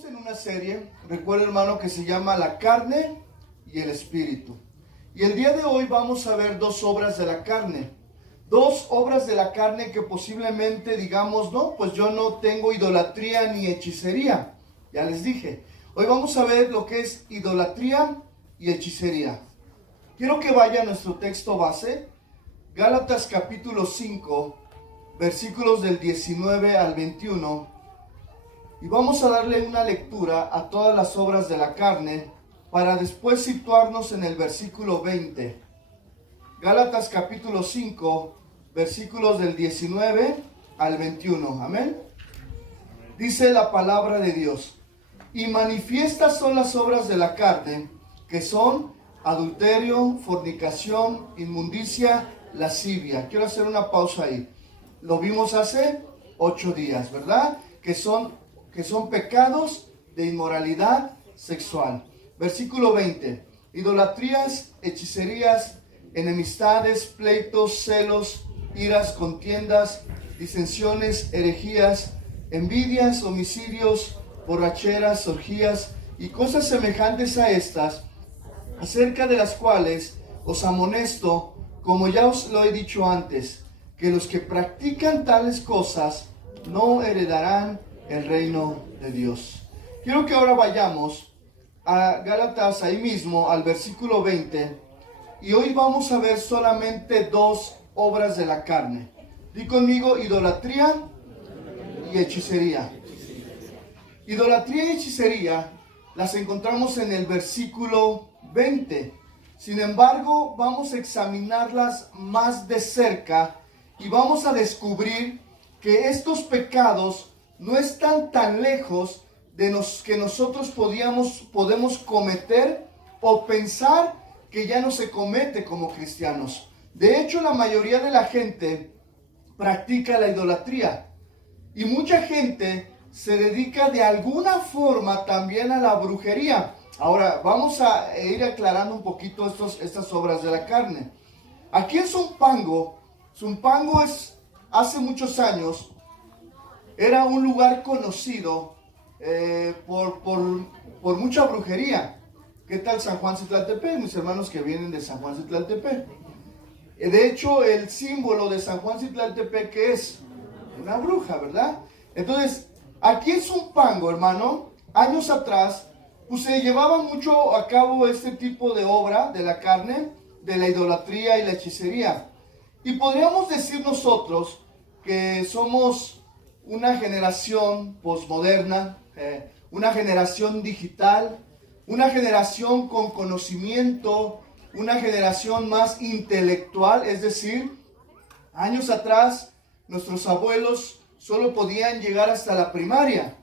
Estamos en una serie, recuerda hermano, que se llama La carne y el espíritu. Y el día de hoy vamos a ver dos obras de la carne. Dos obras de la carne que posiblemente digamos, no, pues yo no tengo idolatría ni hechicería. Ya les dije. Hoy vamos a ver lo que es idolatría y hechicería. Quiero que vaya a nuestro texto base, Gálatas capítulo 5, versículos del 19 al 21. Y vamos a darle una lectura a todas las obras de la carne para después situarnos en el versículo 20. Gálatas capítulo 5, versículos del 19 al 21. Amén. Dice la palabra de Dios: y manifiestas son las obras de la carne, que son adulterio, fornicación, inmundicia, lascivia. Quiero hacer una pausa ahí. Lo vimos hace 8 días, ¿verdad? Que son pecados de inmoralidad sexual. Versículo 20. Idolatrías, hechicerías, enemistades, pleitos, celos, iras, contiendas, disensiones, herejías, envidias, homicidios, borracheras, orgías y cosas semejantes a estas, acerca de las cuales os amonesto, como ya os lo he dicho antes, que los que practican tales cosas no heredarán el reino de Dios. Quiero que ahora vayamos a Gálatas, ahí mismo, al versículo 20, y hoy vamos a ver solamente dos obras de la carne. Di conmigo: idolatría y hechicería. Idolatría y hechicería las encontramos en el versículo 20. Sin embargo, vamos a examinarlas más de cerca y vamos a descubrir que estos pecados no están tan lejos de que nosotros podemos cometer o pensar que ya no se comete como cristianos. De hecho, la mayoría de la gente practica la idolatría y mucha gente se dedica de alguna forma también a la brujería. Ahora, vamos a ir aclarando un poquito estas obras de la carne. Aquí en Zumpango hace muchos años, era un lugar conocido por mucha brujería. ¿Qué tal San Juan Citlaltepec? Mis hermanos que vienen de San Juan Citlaltepec. De hecho, el símbolo de San Juan Citlaltepec es una bruja, ¿verdad? Entonces, aquí en Zumpango, hermano, años atrás, pues se llevaba mucho a cabo este tipo de obra de la carne, de la idolatría y la hechicería. Y podríamos decir nosotros que somos una generación posmoderna, una generación digital, una generación con conocimiento, una generación más intelectual. Es decir, años atrás nuestros abuelos solo podían llegar hasta la primaria,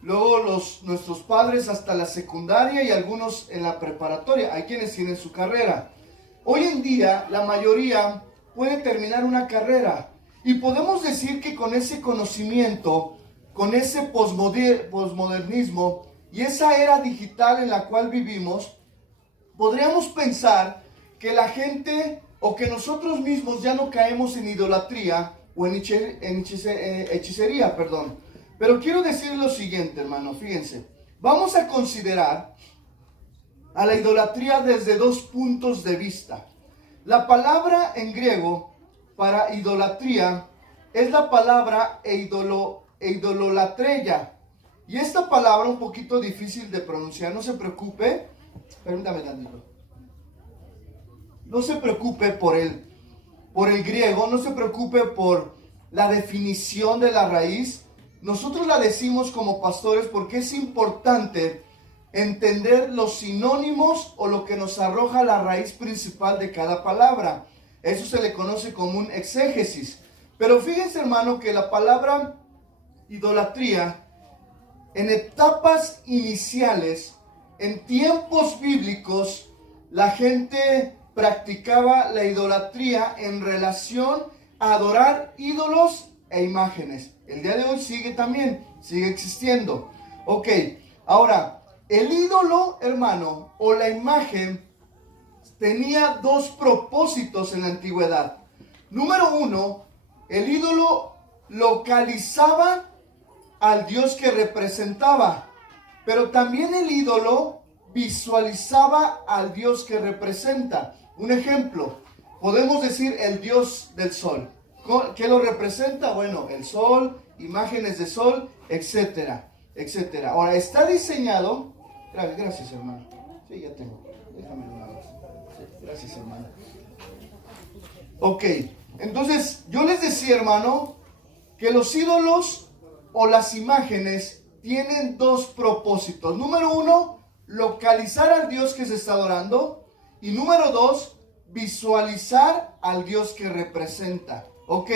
luego nuestros padres hasta la secundaria y algunos en la preparatoria. Hay quienes tienen su carrera. Hoy en día la mayoría puede terminar una carrera. Y podemos decir que con ese conocimiento, con ese posmodernismo y esa era digital en la cual vivimos, podríamos pensar que la gente o que nosotros mismos ya no caemos en idolatría o en hechicería, perdón. Pero quiero decir lo siguiente, hermano, fíjense. Vamos a considerar a la idolatría desde dos puntos de vista. La palabra en griego para idolatría es la palabra eidololatreia. Y esta palabra un poquito difícil de pronunciar, no se preocupe, permítame tantito. No se preocupe por el griego, no se preocupe por la definición de la raíz. Nosotros la decimos como pastores porque es importante entender los sinónimos o lo que nos arroja la raíz principal de cada palabra. Eso se le conoce como un exégesis. Pero fíjense, hermano, que la palabra idolatría, en etapas iniciales, en tiempos bíblicos, la gente practicaba la idolatría en relación a adorar ídolos e imágenes. El día de hoy sigue existiendo. Ok, ahora, el ídolo, hermano, o la imagen tenía dos propósitos en la antigüedad. Número uno, el ídolo localizaba al Dios que representaba. Pero también el ídolo visualizaba al Dios que representa. Un ejemplo, podemos decir el Dios del sol. ¿Qué lo representa? Bueno, el sol, imágenes de sol, etcétera, etcétera. Ahora, está diseñado... Gracias, hermano. Sí, ya tengo. Déjame una vez. Sí, gracias, hermano. Ok, entonces yo les decía, hermano, que los ídolos o las imágenes tienen dos propósitos. Número uno, localizar al Dios que se está adorando. Y número dos, visualizar al Dios que representa. Ok,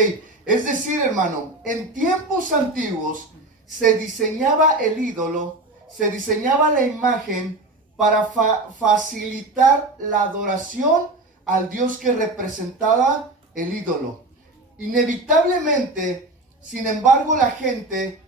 es decir, hermano, en tiempos antiguos se diseñaba el ídolo, se diseñaba la imagen para facilitar la adoración al Dios que representaba el ídolo. Inevitablemente, sin embargo, la gente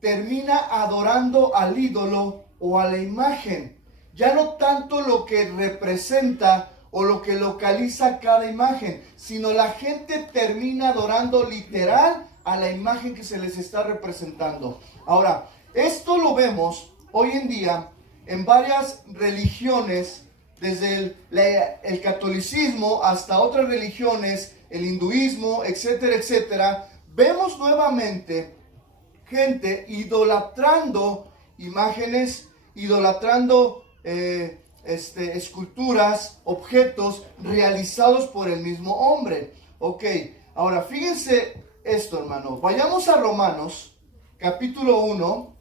termina adorando al ídolo o a la imagen, ya no tanto lo que representa o lo que localiza cada imagen, sino la gente termina adorando literal a la imagen que se les está representando. Ahora, esto lo vemos hoy en día en varias religiones, desde el catolicismo hasta otras religiones, el hinduismo, etcétera, etcétera. Vemos nuevamente gente idolatrando imágenes, idolatrando esculturas, objetos realizados por el mismo hombre. Ok, ahora fíjense esto, hermano. Vayamos a Romanos, capítulo 1.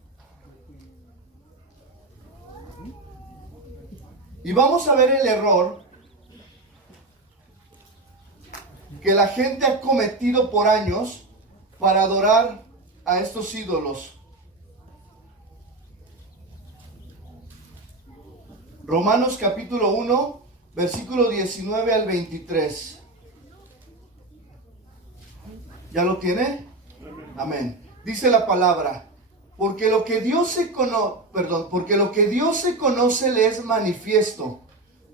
Y vamos a ver el error que la gente ha cometido por años para adorar a estos ídolos. Romanos capítulo 1, versículo 19 al 23. ¿Ya lo tiene? Amén. Dice la palabra: porque lo que Dios se conoce le es manifiesto,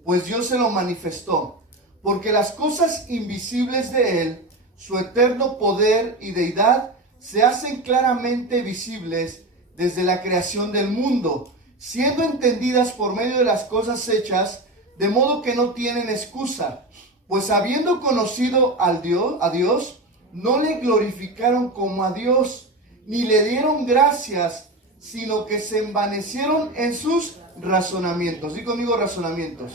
pues Dios se lo manifestó. Porque las cosas invisibles de Él, su eterno poder y deidad, se hacen claramente visibles desde la creación del mundo, siendo entendidas por medio de las cosas hechas, de modo que no tienen excusa. Pues habiendo conocido a Dios, no le glorificaron como a Dios, ni le dieron gracias, sino que se envanecieron en sus razonamientos. Di conmigo, razonamientos.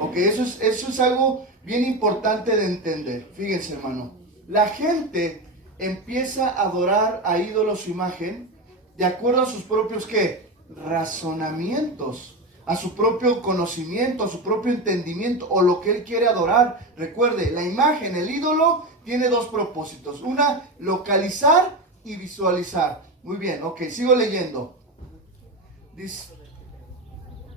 Ok, eso es algo bien importante de entender. Fíjense, hermano. La gente empieza a adorar a ídolos su imagen de acuerdo a sus propios, ¿qué? Razonamientos. A su propio conocimiento, a su propio entendimiento, o lo que él quiere adorar. Recuerde, la imagen, el ídolo, tiene dos propósitos. Una, localizar y visualizar. Muy bien, ok, sigo leyendo. Dice: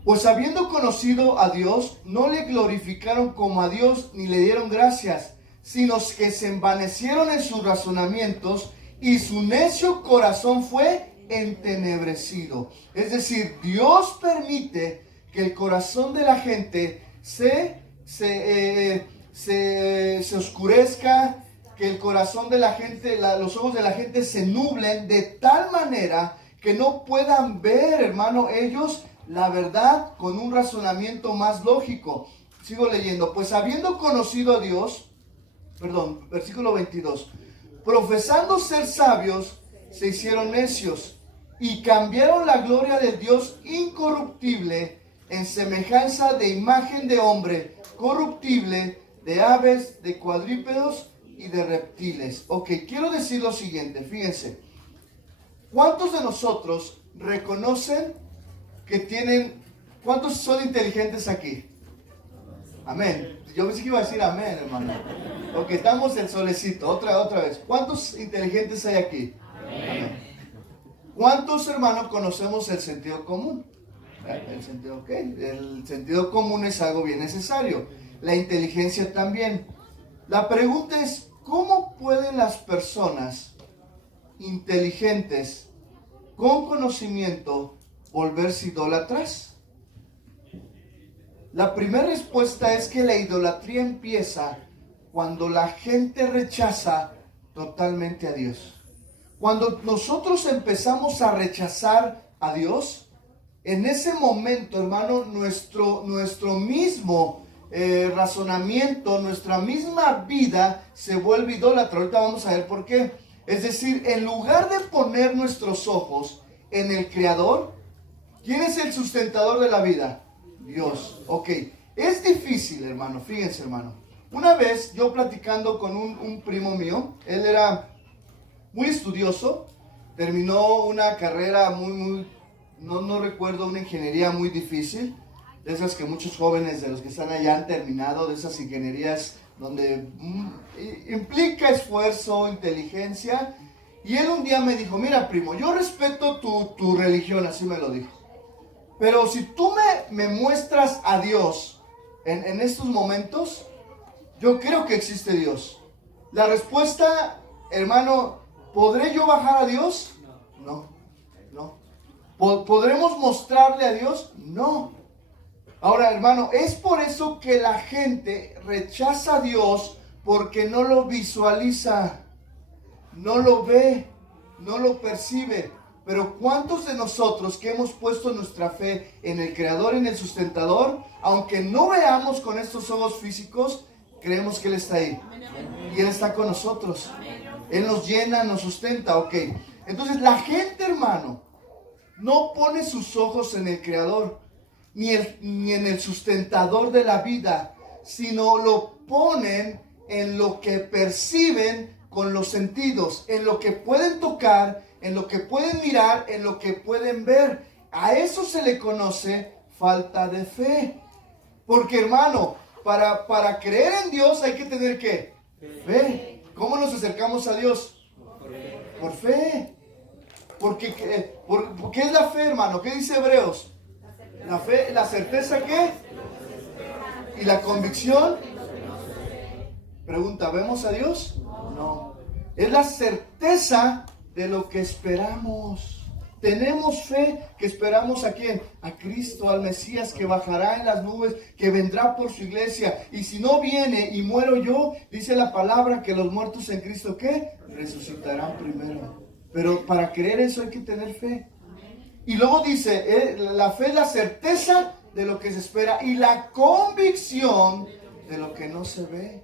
pues habiendo conocido a Dios, no le glorificaron como a Dios, ni le dieron gracias, sino que se envanecieron en sus razonamientos, y su necio corazón fue entenebrecido. Es decir, Dios permite que el corazón de la gente se oscurezca, que el corazón de la gente, los ojos de la gente se nublen de tal manera que no puedan ver, hermano, ellos la verdad con un razonamiento más lógico. Sigo leyendo. Pues habiendo conocido a Dios, versículo 22, profesando ser sabios, se hicieron necios y cambiaron la gloria del Dios incorruptible en semejanza de imagen de hombre corruptible, de aves, de cuadrúpedos y de reptiles. Ok, quiero decir lo siguiente, fíjense. ¿Cuántos de nosotros reconocen que tienen... ¿Cuántos son inteligentes aquí? Amén. Yo pensé que iba a decir amén, hermano. Ok, estamos el solecito. Otra vez. ¿Cuántos inteligentes hay aquí? Amén. ¿Cuántos, hermanos, conocemos el sentido común? El sentido común es algo bien necesario. La inteligencia también. La pregunta es, ¿cómo pueden las personas inteligentes con conocimiento volverse idólatras? La primera respuesta es que la idolatría empieza cuando la gente rechaza totalmente a Dios. Cuando nosotros empezamos a rechazar a Dios, en ese momento, hermano, nuestro mismo razonamiento, nuestra misma vida se vuelve idólatra. Ahorita vamos a ver por qué. Es decir, en lugar de poner nuestros ojos en el Creador, ¿quién es el sustentador de la vida? Dios. Ok, es difícil, hermano. Fíjense, hermano. Una vez yo platicando con un primo mío, él era muy estudioso, terminó una carrera no recuerdo, una ingeniería muy difícil, de esas que muchos jóvenes de los que están allá han terminado, de esas ingenierías donde implica esfuerzo, inteligencia. Y él un día me dijo, mira primo, yo respeto tu religión, así me lo dijo, pero si tú me muestras a Dios en estos momentos, yo creo que existe Dios. La respuesta, hermano, ¿podré yo bajar a Dios? No. ¿Podremos mostrarle a Dios? No. Ahora, hermano, es por eso que la gente rechaza a Dios, porque no lo visualiza, no lo ve, no lo percibe. Pero ¿cuántos de nosotros que hemos puesto nuestra fe en el Creador, en el sustentador, aunque no veamos con estos ojos físicos, creemos que Él está ahí? Y Él está con nosotros. Él nos llena, nos sustenta, ok. Entonces la gente, hermano, no pone sus ojos en el Creador, ni en el sustentador de la vida, sino lo ponen en lo que perciben con los sentidos, en lo que pueden tocar, en lo que pueden mirar, en lo que pueden ver. A eso se le conoce falta de fe. Porque, hermano, para creer en Dios hay que tener ¿qué? Fe. ¿Cómo nos acercamos a Dios? Por fe. Porque ¿qué es la fe, hermano? ¿Qué dice Hebreos? La fe, la certeza ¿qué? Y la convicción. Pregunta, ¿vemos a Dios? No. Es la certeza de lo que esperamos. Tenemos fe que esperamos ¿a quién? A Cristo, al Mesías que bajará en las nubes, que vendrá por su iglesia. Y si no viene y muero yo, dice la palabra que los muertos en Cristo ¿qué? Resucitarán primero. Pero para creer eso hay que tener fe. Y luego dice, la fe es la certeza de lo que se espera y la convicción de lo que no se ve.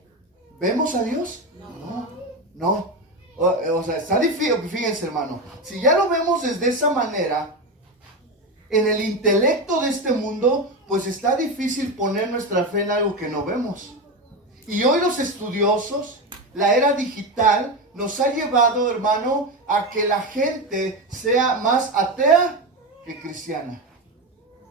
¿Vemos a Dios? No. O sea, está difícil, fíjense hermano, si ya lo vemos desde esa manera, en el intelecto de este mundo, pues está difícil poner nuestra fe en algo que no vemos. Y hoy los estudiosos, la era digital, nos ha llevado, hermano, a que la gente sea más atea que cristiana.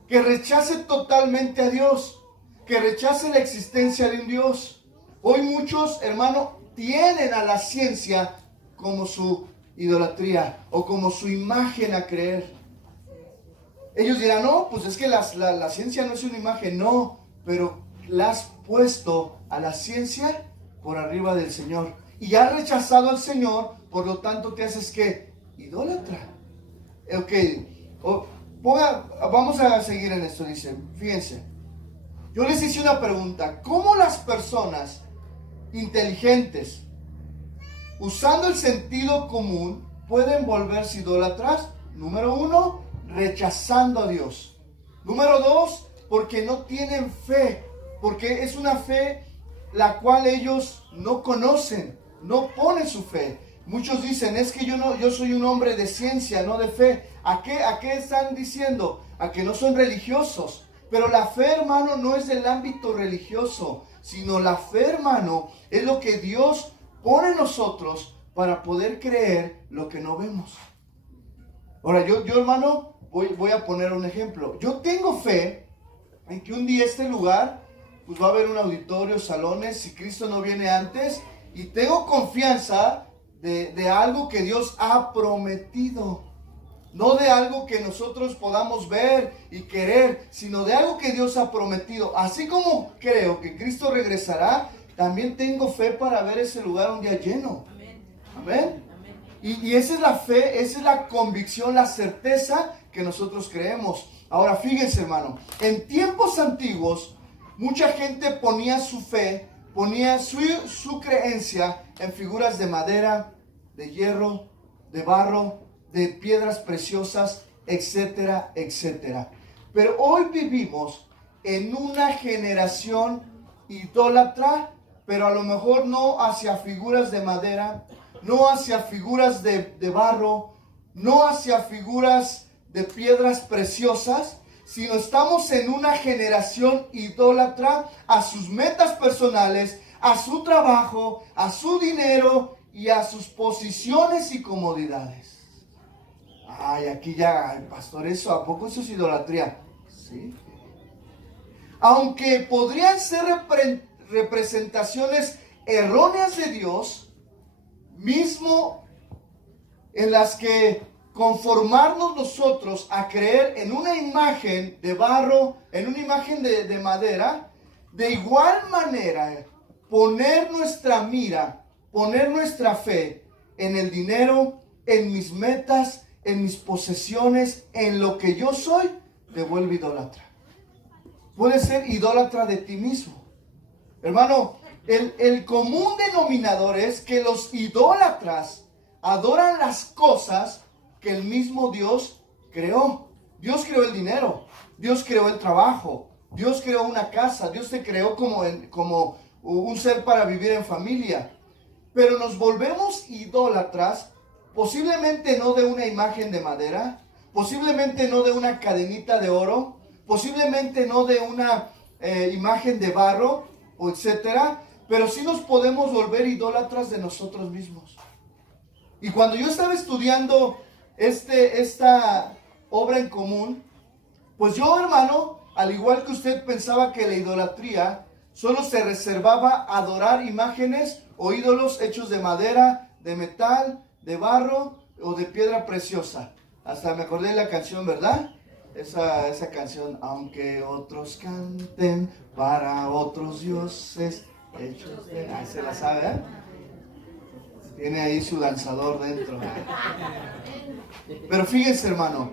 Que rechace totalmente a Dios, que rechace la existencia de un Dios. Hoy muchos, hermano, tienen a la ciencia como su idolatría o como su imagen a creer. Ellos dirán, no, pues es que la ciencia no es una imagen. No, pero la has puesto a la ciencia por arriba del Señor. Y has rechazado al Señor, por lo tanto te haces ¿qué? Idólatra. Ok, vamos a seguir en esto, dice. Fíjense, yo les hice una pregunta. ¿Cómo las personas inteligentes, usando el sentido común, pueden volverse idólatras? Número 1, rechazando a Dios. Número 2, porque no tienen fe, porque es una fe la cual ellos no conocen, no ponen su fe. Muchos dicen, es que yo soy un hombre de ciencia, no de fe. ¿A qué están diciendo? A que no son religiosos. Pero la fe, hermano, no es del ámbito religioso, sino la fe, hermano, es lo que Dios pone en nosotros para poder creer lo que no vemos. Ahora, yo hermano, voy a poner un ejemplo. Yo tengo fe en que un día este lugar, pues va a haber un auditorio, salones, si Cristo no viene antes, y tengo confianza de algo que Dios ha prometido. No de algo que nosotros podamos ver y querer, sino de algo que Dios ha prometido. Así como creo que Cristo regresará, también tengo fe para ver ese lugar un día lleno. Amén. Y esa es la fe, esa es la convicción, la certeza que nosotros creemos. Ahora fíjense, hermano, en tiempos antiguos, mucha gente ponía su fe, ponía su creencia en figuras de madera, de hierro, de barro, de piedras preciosas, etcétera, etcétera. Pero hoy vivimos en una generación idólatra, pero a lo mejor no hacia figuras de madera, no hacia figuras de barro, no hacia figuras de piedras preciosas, sino estamos en una generación idólatra a sus metas personales, a su trabajo, a su dinero y a sus posiciones y comodidades. Ay, aquí ya, pastor, ¿eso a poco eso es idolatría? Sí. Aunque podrían ser representaciones erróneas de Dios, mismo en las que conformarnos nosotros a creer en una imagen de barro, en una imagen de madera, de igual manera poner nuestra mira, poner nuestra fe en el dinero, en mis metas, en mis posesiones, en lo que yo soy, te vuelve idólatra. Puedes ser idólatra de ti mismo. Hermano, el común denominador es que los idólatras adoran las cosas que el mismo Dios creó. Dios creó el dinero, Dios creó el trabajo, Dios creó una casa, Dios te creó como un ser para vivir en familia. Pero nos volvemos idólatras, posiblemente no de una imagen de madera, posiblemente no de una cadenita de oro, posiblemente no de una imagen de barro, o etcétera, pero sí nos podemos volver idólatras de nosotros mismos. Y cuando yo estaba estudiando esta obra en común, pues yo, hermano, al igual que usted, pensaba que la idolatría solo se reservaba a adorar imágenes o ídolos hechos de madera, de metal, de barro o de piedra preciosa. Hasta me acordé de la canción, ¿verdad? Esa canción, aunque otros canten para otros dioses hechos de... Ah, se la sabe, ¿eh? Tiene ahí su danzador dentro. Pero fíjense, hermano,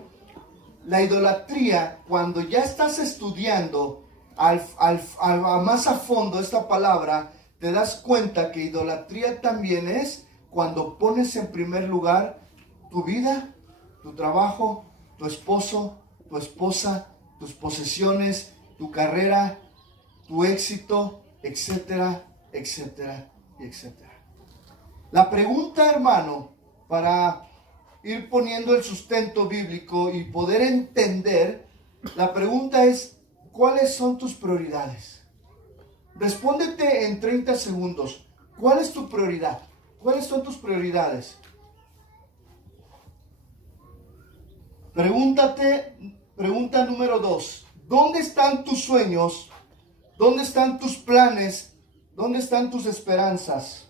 la idolatría, cuando ya estás estudiando más a fondo esta palabra, te das cuenta que idolatría también es cuando pones en primer lugar tu vida, tu trabajo, tu esposo, tu esposa, tus posesiones, tu carrera, tu éxito, etcétera, etcétera, etcétera. La pregunta, hermano, para ir poniendo el sustento bíblico y poder entender, la pregunta es, ¿cuáles son tus prioridades? Respóndete en 30 segundos. ¿Cuál es tu prioridad? ¿Cuáles son tus prioridades? Pregunta número 2. ¿Dónde están tus sueños? ¿Dónde están tus planes? ¿Dónde están tus esperanzas?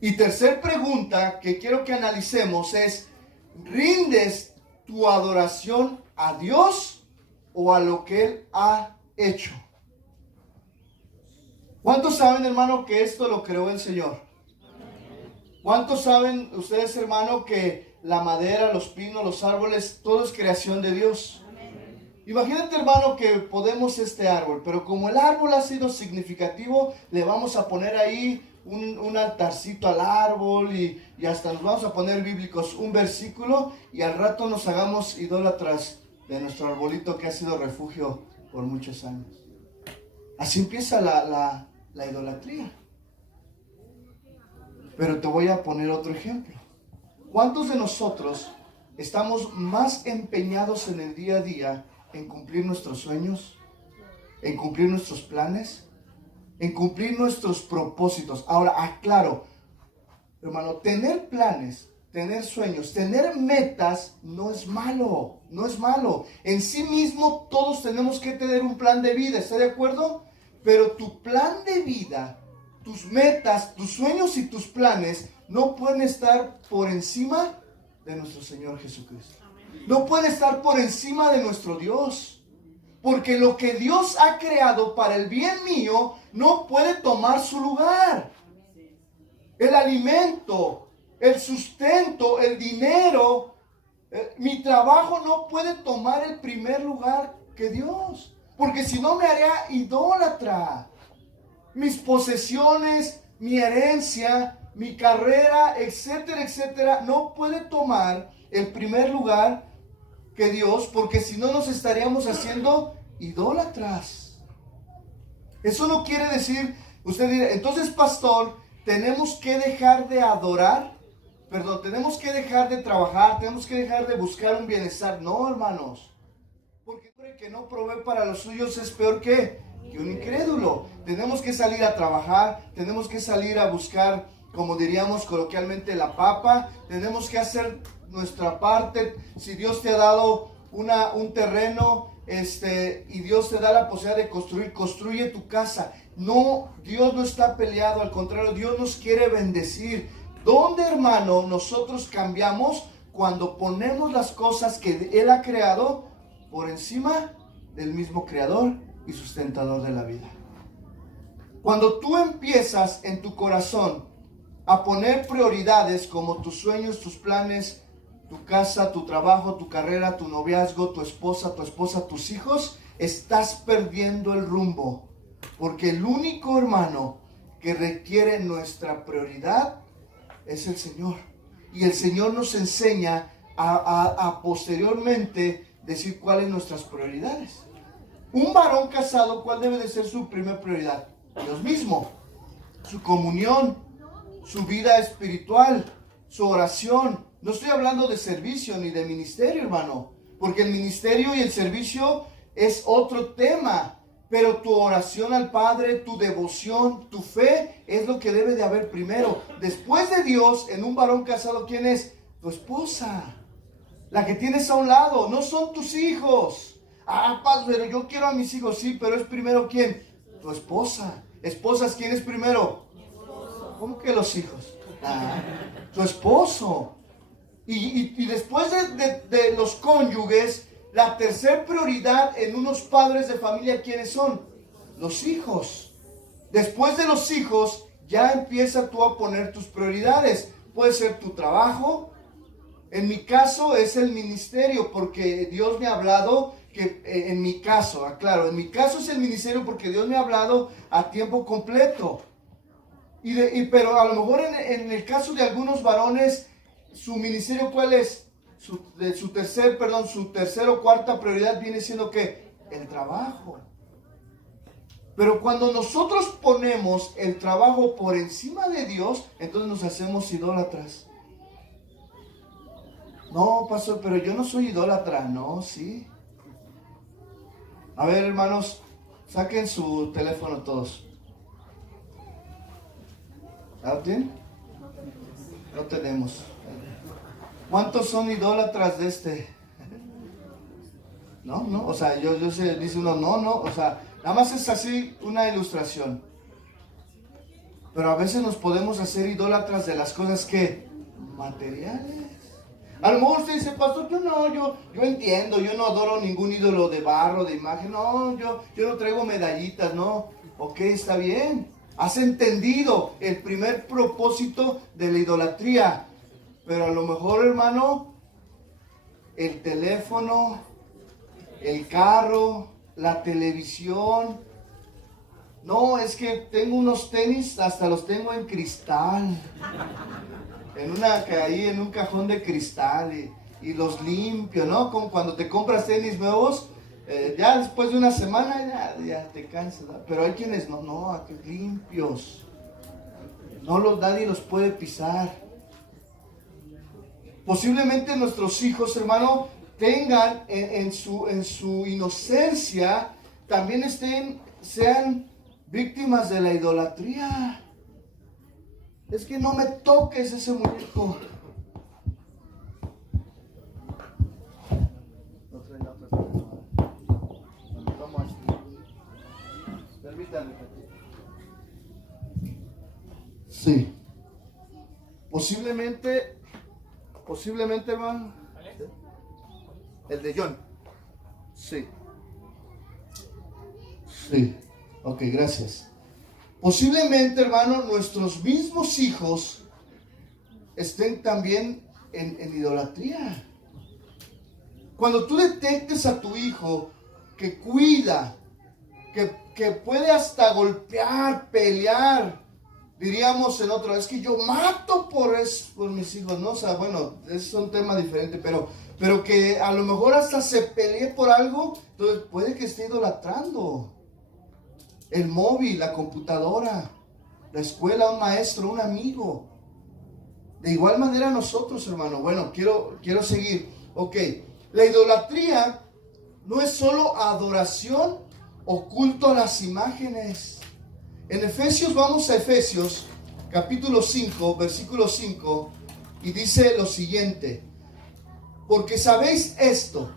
Y tercer pregunta que quiero que analicemos es, ¿rindes tu adoración a Dios o a lo que Él ha hecho? ¿Cuántos saben, hermano, que esto lo creó el Señor? ¿Cuántos saben ustedes, hermano, que la madera, los pinos, los árboles, todo es creación de Dios? Imagínate, hermano, que podemos este árbol, pero como el árbol ha sido significativo, le vamos a poner ahí un altarcito al árbol y hasta nos vamos a poner bíblicos, un versículo, y al rato nos hagamos idólatras de nuestro arbolito que ha sido refugio por muchos años. Así empieza la idolatría. Pero te voy a poner otro ejemplo. ¿Cuántos de nosotros estamos más empeñados en el día a día en cumplir nuestros sueños, en cumplir nuestros planes, en cumplir nuestros propósitos? Ahora, aclaro, hermano, tener planes, tener sueños, tener metas no es malo, no es malo. En sí mismo todos tenemos que tener un plan de vida, ¿está de acuerdo? Pero tu plan de vida, tus metas, tus sueños y tus planes no pueden estar por encima de nuestro Señor Jesucristo. No pueden estar por encima de nuestro Dios. Porque lo que Dios ha creado para el bien mío no puede tomar su lugar. El alimento, el sustento, el dinero, mi trabajo no puede tomar el primer lugar que Dios. Porque si no me haría idólatra. Mis posesiones, mi herencia, mi carrera, etcétera, etcétera, no puede tomar el primer lugar que Dios, porque si no nos estaríamos haciendo idólatras. Eso no quiere decir, usted dirá, entonces pastor, tenemos que dejar de adorar, perdón, tenemos que dejar de trabajar, tenemos que dejar de buscar un bienestar. No, hermanos, porque el que no provee para los suyos es peor que un incrédulo. Tenemos que salir a trabajar, tenemos que salir a buscar, como diríamos coloquialmente, la papa. Tenemos que hacer nuestra parte. Si Dios te ha dado un terreno, y Dios te da la posibilidad de construir, construye tu casa. No, Dios no está peleado, al contrario, Dios nos quiere bendecir. ¿Dónde, hermano, nosotros cambiamos? Cuando ponemos las cosas que Él ha creado por encima del mismo creador y sustentador de la vida. Cuando tú empiezas en tu corazón a poner prioridades como tus sueños, tus planes, tu casa, tu trabajo, tu carrera, tu noviazgo, tu esposa, tus hijos, estás perdiendo el rumbo. Porque el único, hermano, que requiere nuestra prioridad es el Señor. Y el Señor nos enseña a posteriormente decir cuáles son nuestras prioridades. Un varón casado, ¿cuál debe de ser su primera prioridad? Dios mismo, su comunión, su vida espiritual, su oración. No estoy hablando de servicio ni de ministerio, hermano, porque el ministerio y el servicio es otro tema. Pero tu oración al Padre, tu devoción, tu fe es lo que debe de haber primero. Después de Dios, en un varón casado, ¿quién es? Tu esposa, la que tienes a un lado. No son tus hijos. Ah, pero yo quiero a mis hijos, sí, pero es primero ¿quién? Tu esposa. Esposas, ¿quién es primero? ¿Cómo que los hijos? Tu esposo. Y después de los cónyuges, la tercera prioridad en unos padres de familia, ¿quiénes son? Los hijos. Después de los hijos, ya empieza tú a poner tus prioridades. Puede ser tu trabajo. En mi caso es el ministerio, porque Dios me ha hablado que, en mi caso, aclaro, en mi caso es el ministerio porque Dios me ha hablado a tiempo completo. Pero a lo mejor en el caso de algunos varones, su ministerio, ¿cuál es? Su tercera o cuarta prioridad viene siendo ¿qué? El trabajo. Pero cuando nosotros ponemos el trabajo por encima de Dios, entonces nos hacemos idólatras. No, pastor, pero yo no soy idólatra. No, sí. A ver, hermanos, saquen su teléfono todos. ¿Lo tienen? No tenemos. ¿Cuántos son idólatras de este? No, o sea, yo sé, dice uno, no, o sea, nada más es así una ilustración. Pero a veces nos podemos hacer idólatras de las cosas que materiales. A lo mejor usted dice, pastor, yo entiendo, yo no adoro ningún ídolo de barro, de imagen, no, yo no traigo medallitas, no. Ok, está bien. Has entendido el primer propósito de la idolatría. Pero a lo mejor, hermano, el teléfono, el carro, la televisión. No, es que tengo unos tenis, hasta los tengo en cristal. En un cajón de cristal y los limpio, ¿no? Como cuando te compras tenis nuevos, ya después de una semana ya te cansas, ¿no? Pero hay quienes no, aquí limpios. Nadie los puede pisar. Posiblemente nuestros hijos, hermano, tengan en su inocencia, también sean víctimas de la idolatría. Es que no me toques ese muñeco. Permítanme. Sí. Posiblemente, hermano. El de John. Sí. Sí. Ok, gracias. Posiblemente, hermano, nuestros mismos hijos estén también en idolatría. Cuando tú detectes a tu hijo que cuida, que puede hasta golpear, pelear, diríamos en otro, es que yo mato por mis hijos, ¿no? O sea, bueno, es un tema diferente, pero pero que a lo mejor hasta se pelee por algo, entonces puede que esté idolatrando el móvil, la computadora, la escuela, un maestro, un amigo. De igual manera nosotros, hermano. Bueno, quiero seguir. Ok, la idolatría no es solo adoración o culto a las imágenes. En Efesios, vamos a Efesios, capítulo 5, versículo 5, y dice lo siguiente: porque sabéis esto,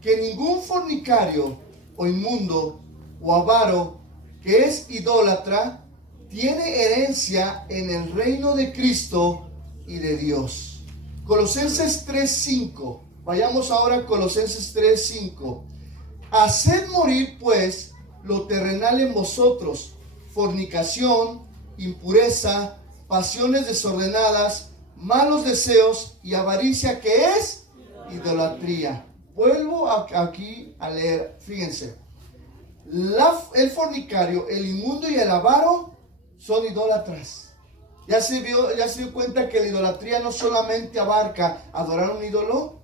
que ningún fornicario o inmundo o avaro que es idólatra tiene herencia en el reino de Cristo y de Dios. Colosenses 3:5. Vayamos ahora a Colosenses 3:5. Haced morir pues lo terrenal en vosotros: fornicación, impureza, pasiones desordenadas, malos deseos y avaricia, que es idolatría. Vuelvo aquí a leer, fíjense. El fornicario, el inmundo y el avaro son idólatras. Ya se dio cuenta que la idolatría no solamente abarca adorar un ídolo.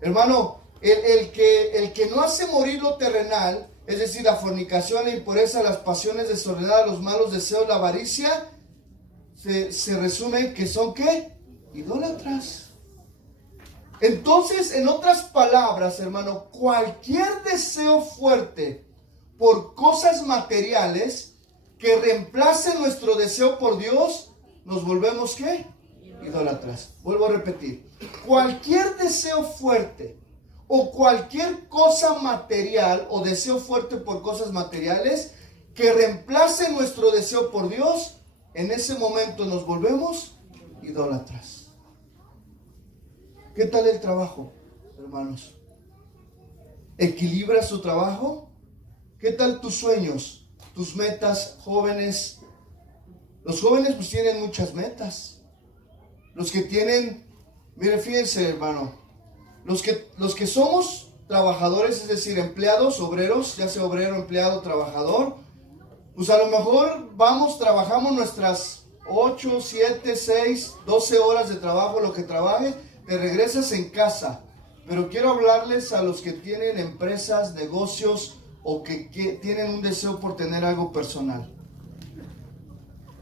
Hermano, el que no hace morir lo terrenal, es decir, la fornicación, la impureza, las pasiones desordenadas, los malos deseos, la avaricia, se resume que son ¿qué? Idólatras. Entonces, en otras palabras, hermano, cualquier deseo fuerte por cosas materiales que reemplace nuestro deseo por Dios, nos volvemos ¿qué? Idólatras. Vuelvo a repetir. Cualquier deseo fuerte o cualquier cosa material o deseo fuerte por cosas materiales que reemplace nuestro deseo por Dios, en ese momento nos volvemos idólatras. ¿Qué tal el trabajo, hermanos? ¿Equilibra su trabajo? ¿Qué tal tus sueños, tus metas, jóvenes? Los jóvenes pues tienen muchas metas. Los que tienen, mire, fíjense, hermano, los que somos trabajadores, es decir, empleados, obreros, ya sea obrero, empleado, trabajador, pues a lo mejor trabajamos nuestras 8, 7, 6, 12 horas de trabajo, lo que trabajes, te regresas en casa. Pero quiero hablarles a los que tienen empresas, negocios o que tienen un deseo por tener algo personal.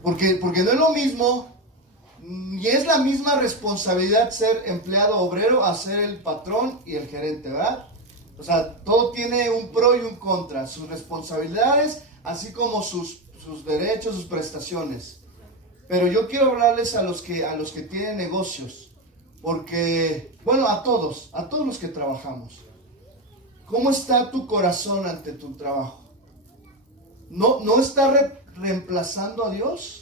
Porque no es lo mismo, ni es la misma responsabilidad ser empleado obrero a ser el patrón y el gerente, ¿verdad? O sea, todo tiene un pro y un contra, sus responsabilidades, así como sus derechos, sus prestaciones. Pero yo quiero hablarles a los que tienen negocios, porque, bueno, a todos los que trabajamos. ¿Cómo está tu corazón ante tu trabajo? ¿No está reemplazando a Dios?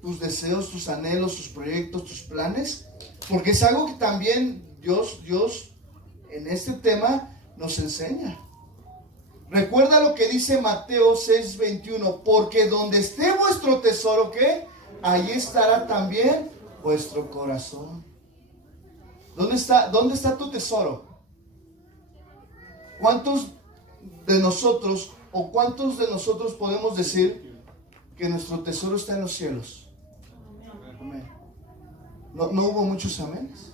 Tus deseos, tus anhelos, tus proyectos, tus planes. Porque es algo que también Dios en este tema nos enseña. Recuerda lo que dice Mateo 6:21. Porque donde esté vuestro tesoro, ¿qué? Ahí estará también vuestro corazón. ¿Dónde está tu tesoro? ¿Cuántos de nosotros podemos decir que nuestro tesoro está en los cielos? Amén. No hubo muchos amenes.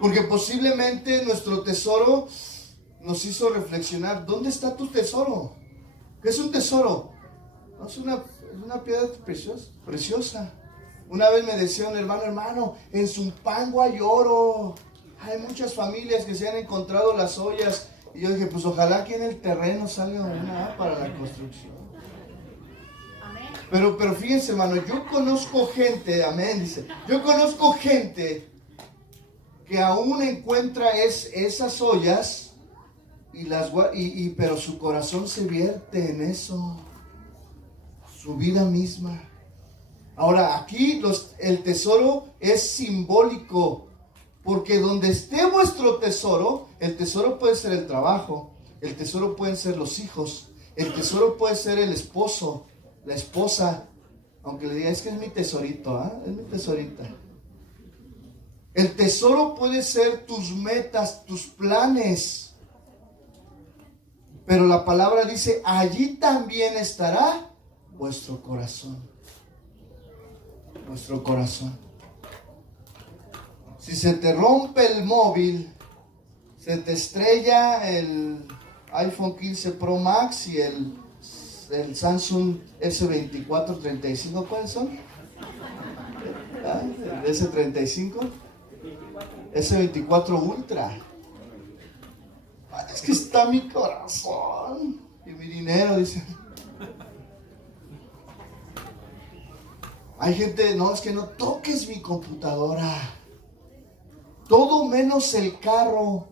Porque posiblemente nuestro tesoro nos hizo reflexionar. ¿Dónde está tu tesoro? ¿Qué es un tesoro? No, es una piedra preciosa. Una vez me decía un hermano, en Zumpango hay oro. Hay muchas familias que se han encontrado las ollas. Y yo dije, pues ojalá que en el terreno salga una para la construcción. Pero fíjense, hermano, yo conozco gente, amén, dice, yo conozco gente que aún encuentra esas ollas pero su corazón se vierte en eso, su vida misma. Ahora, aquí el tesoro es simbólico, porque donde esté vuestro tesoro, el tesoro puede ser el trabajo, el tesoro pueden ser los hijos, el tesoro puede ser el esposo, la esposa, aunque le diga, es que es mi tesorito, es mi tesorita. El tesoro puede ser tus metas, tus planes, pero la palabra dice, allí también estará vuestro corazón. Nuestro corazón. Si se te rompe el móvil, se te estrella el iPhone 15 Pro Max y el Samsung S24 35, ¿cuáles son? El S35, S24 Ultra. Es que está mi corazón y mi dinero, dice. Hay gente, no, es que no toques mi computadora. Todo menos el carro.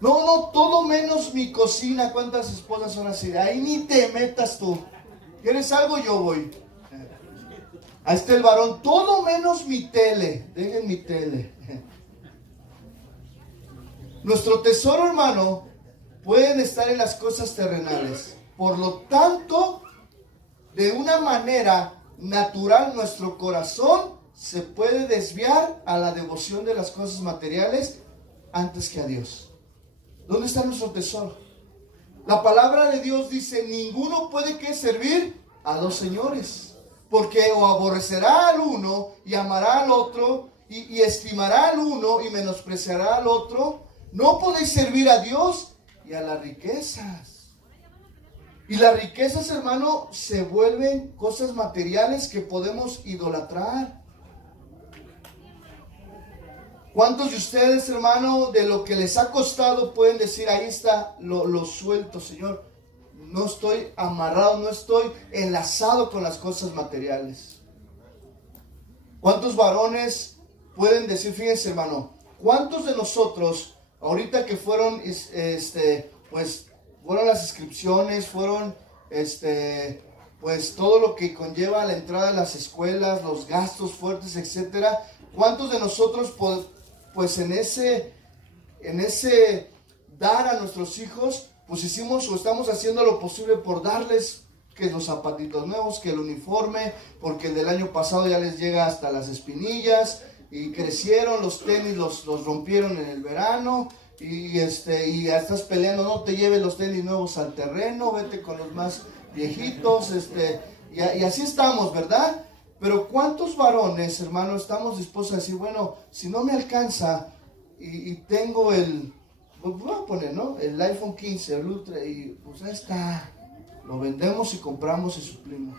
No, todo menos mi cocina. ¿Cuántas esposas son así? Ahí ni te metas tú. ¿Quieres algo? Yo voy. Ahí está el varón. Todo menos mi tele. Dejen mi tele. Nuestro tesoro, hermano, pueden estar en las cosas terrenales. Por lo tanto, de una manera natural, nuestro corazón se puede desviar a la devoción de las cosas materiales antes que a Dios. ¿Dónde está nuestro tesoro? La palabra de Dios dice, ninguno puede que servir a dos señores, porque o aborrecerá al uno y amará al otro, y estimará al uno y menospreciará al otro. No podéis servir a Dios y a las riquezas. Y las riquezas, hermano, se vuelven cosas materiales que podemos idolatrar. ¿Cuántos de ustedes, hermano, de lo que les ha costado pueden decir, ahí está, lo suelto, Señor? No estoy amarrado, no estoy enlazado con las cosas materiales. ¿Cuántos varones pueden decir, fíjense, hermano, cuántos de nosotros, ahorita que fueron, pues, fueron las inscripciones, fueron, pues, todo lo que conlleva la entrada a las escuelas, los gastos fuertes, etcétera? ¿Cuántos de nosotros, pues en ese dar a nuestros hijos, pues hicimos o estamos haciendo lo posible por darles que los zapatitos nuevos, que el uniforme, porque el del año pasado ya les llega hasta las espinillas, y crecieron, los tenis los rompieron en el verano, y ya estás peleando, no te lleves los tenis nuevos al terreno, vete con los más viejitos, y así estamos, ¿verdad? Pero ¿cuántos varones, hermano, estamos dispuestos a decir, bueno, si no me alcanza y tengo pues voy a poner, ¿no? El iPhone 15, el Ultra, y pues ahí está, lo vendemos y compramos y suplimos.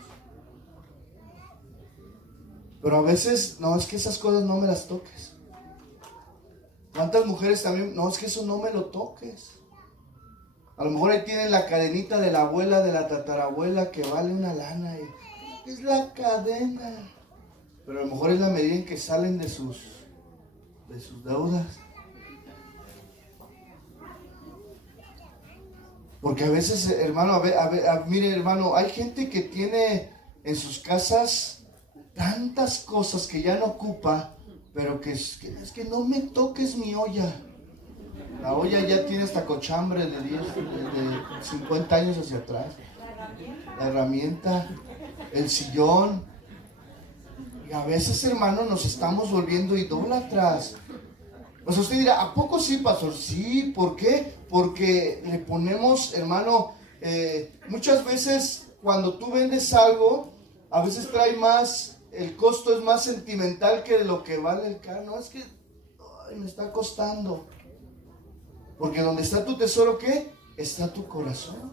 Pero a veces, no, es que esas cosas no me las toques. ¿Cuántas mujeres también, no, es que eso no me lo toques? A lo mejor ahí tienen la cadenita de la abuela, de la tatarabuela, que vale una lana, y es la cadena, pero a lo mejor es la medida en que salen de sus deudas. Porque a veces, hermano, mire, hermano, hay gente que tiene en sus casas tantas cosas que ya no ocupa, pero que es que no me toques mi olla. La olla ya tiene hasta cochambre de 50 años hacia atrás. La herramienta, el sillón. Y a veces, hermano, nos estamos volviendo idólatras. Pues usted dirá, ¿a poco sí, pastor? Sí, ¿por qué? Porque le ponemos, hermano, muchas veces cuando tú vendes algo, a veces trae más, el costo es más sentimental que lo que vale el carro. No, es que me está costando. Porque donde está tu tesoro, ¿qué? Está tu corazón.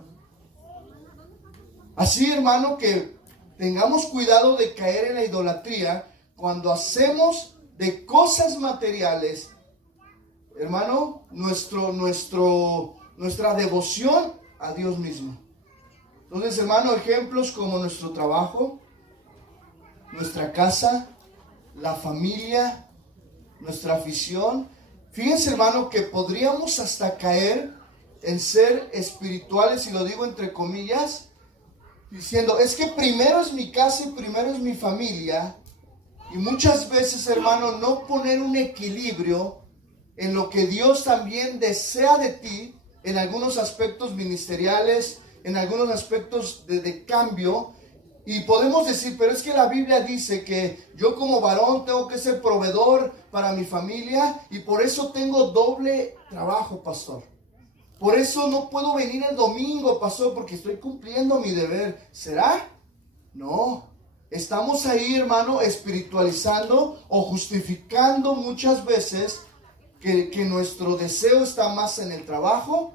Así, hermano, que tengamos cuidado de caer en la idolatría cuando hacemos de cosas materiales, hermano, nuestra devoción a Dios mismo. Entonces, hermano, ejemplos como nuestro trabajo, nuestra casa, la familia, nuestra afición. Fíjense, hermano, que podríamos hasta caer en ser espirituales, y lo digo entre comillas, diciendo, es que primero es mi casa y primero es mi familia. Y muchas veces, hermano, no poner un equilibrio en lo que Dios también desea de ti, en algunos aspectos ministeriales, en algunos aspectos de cambio. Y podemos decir, pero es que la Biblia dice que yo como varón tengo que ser proveedor para mi familia, y por eso tengo doble trabajo, pastor. Por eso no puedo venir el domingo, pastor, porque estoy cumpliendo mi deber. ¿Será? No. Estamos ahí, hermano, espiritualizando o justificando muchas veces que nuestro deseo está más en el trabajo,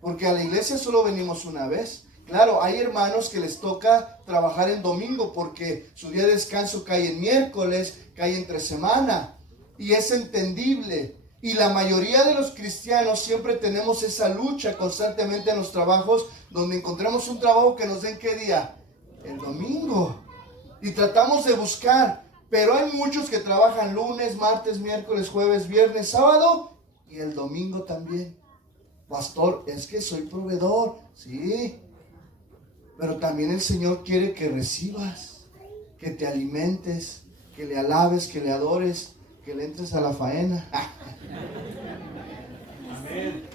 porque a la iglesia solo venimos una vez. Claro, hay hermanos que les toca trabajar en domingo porque su día de descanso cae en miércoles, cae entre semana, y es entendible. Y la mayoría de los cristianos siempre tenemos esa lucha constantemente en los trabajos, donde encontramos un trabajo que nos den ¿qué día? El domingo. Y tratamos de buscar, pero hay muchos que trabajan lunes, martes, miércoles, jueves, viernes, sábado y el domingo también. Pastor, es que soy proveedor, sí, pero también el Señor quiere que recibas, que te alimentes, que le alabes, que le adores, que le entres a la faena. Amén.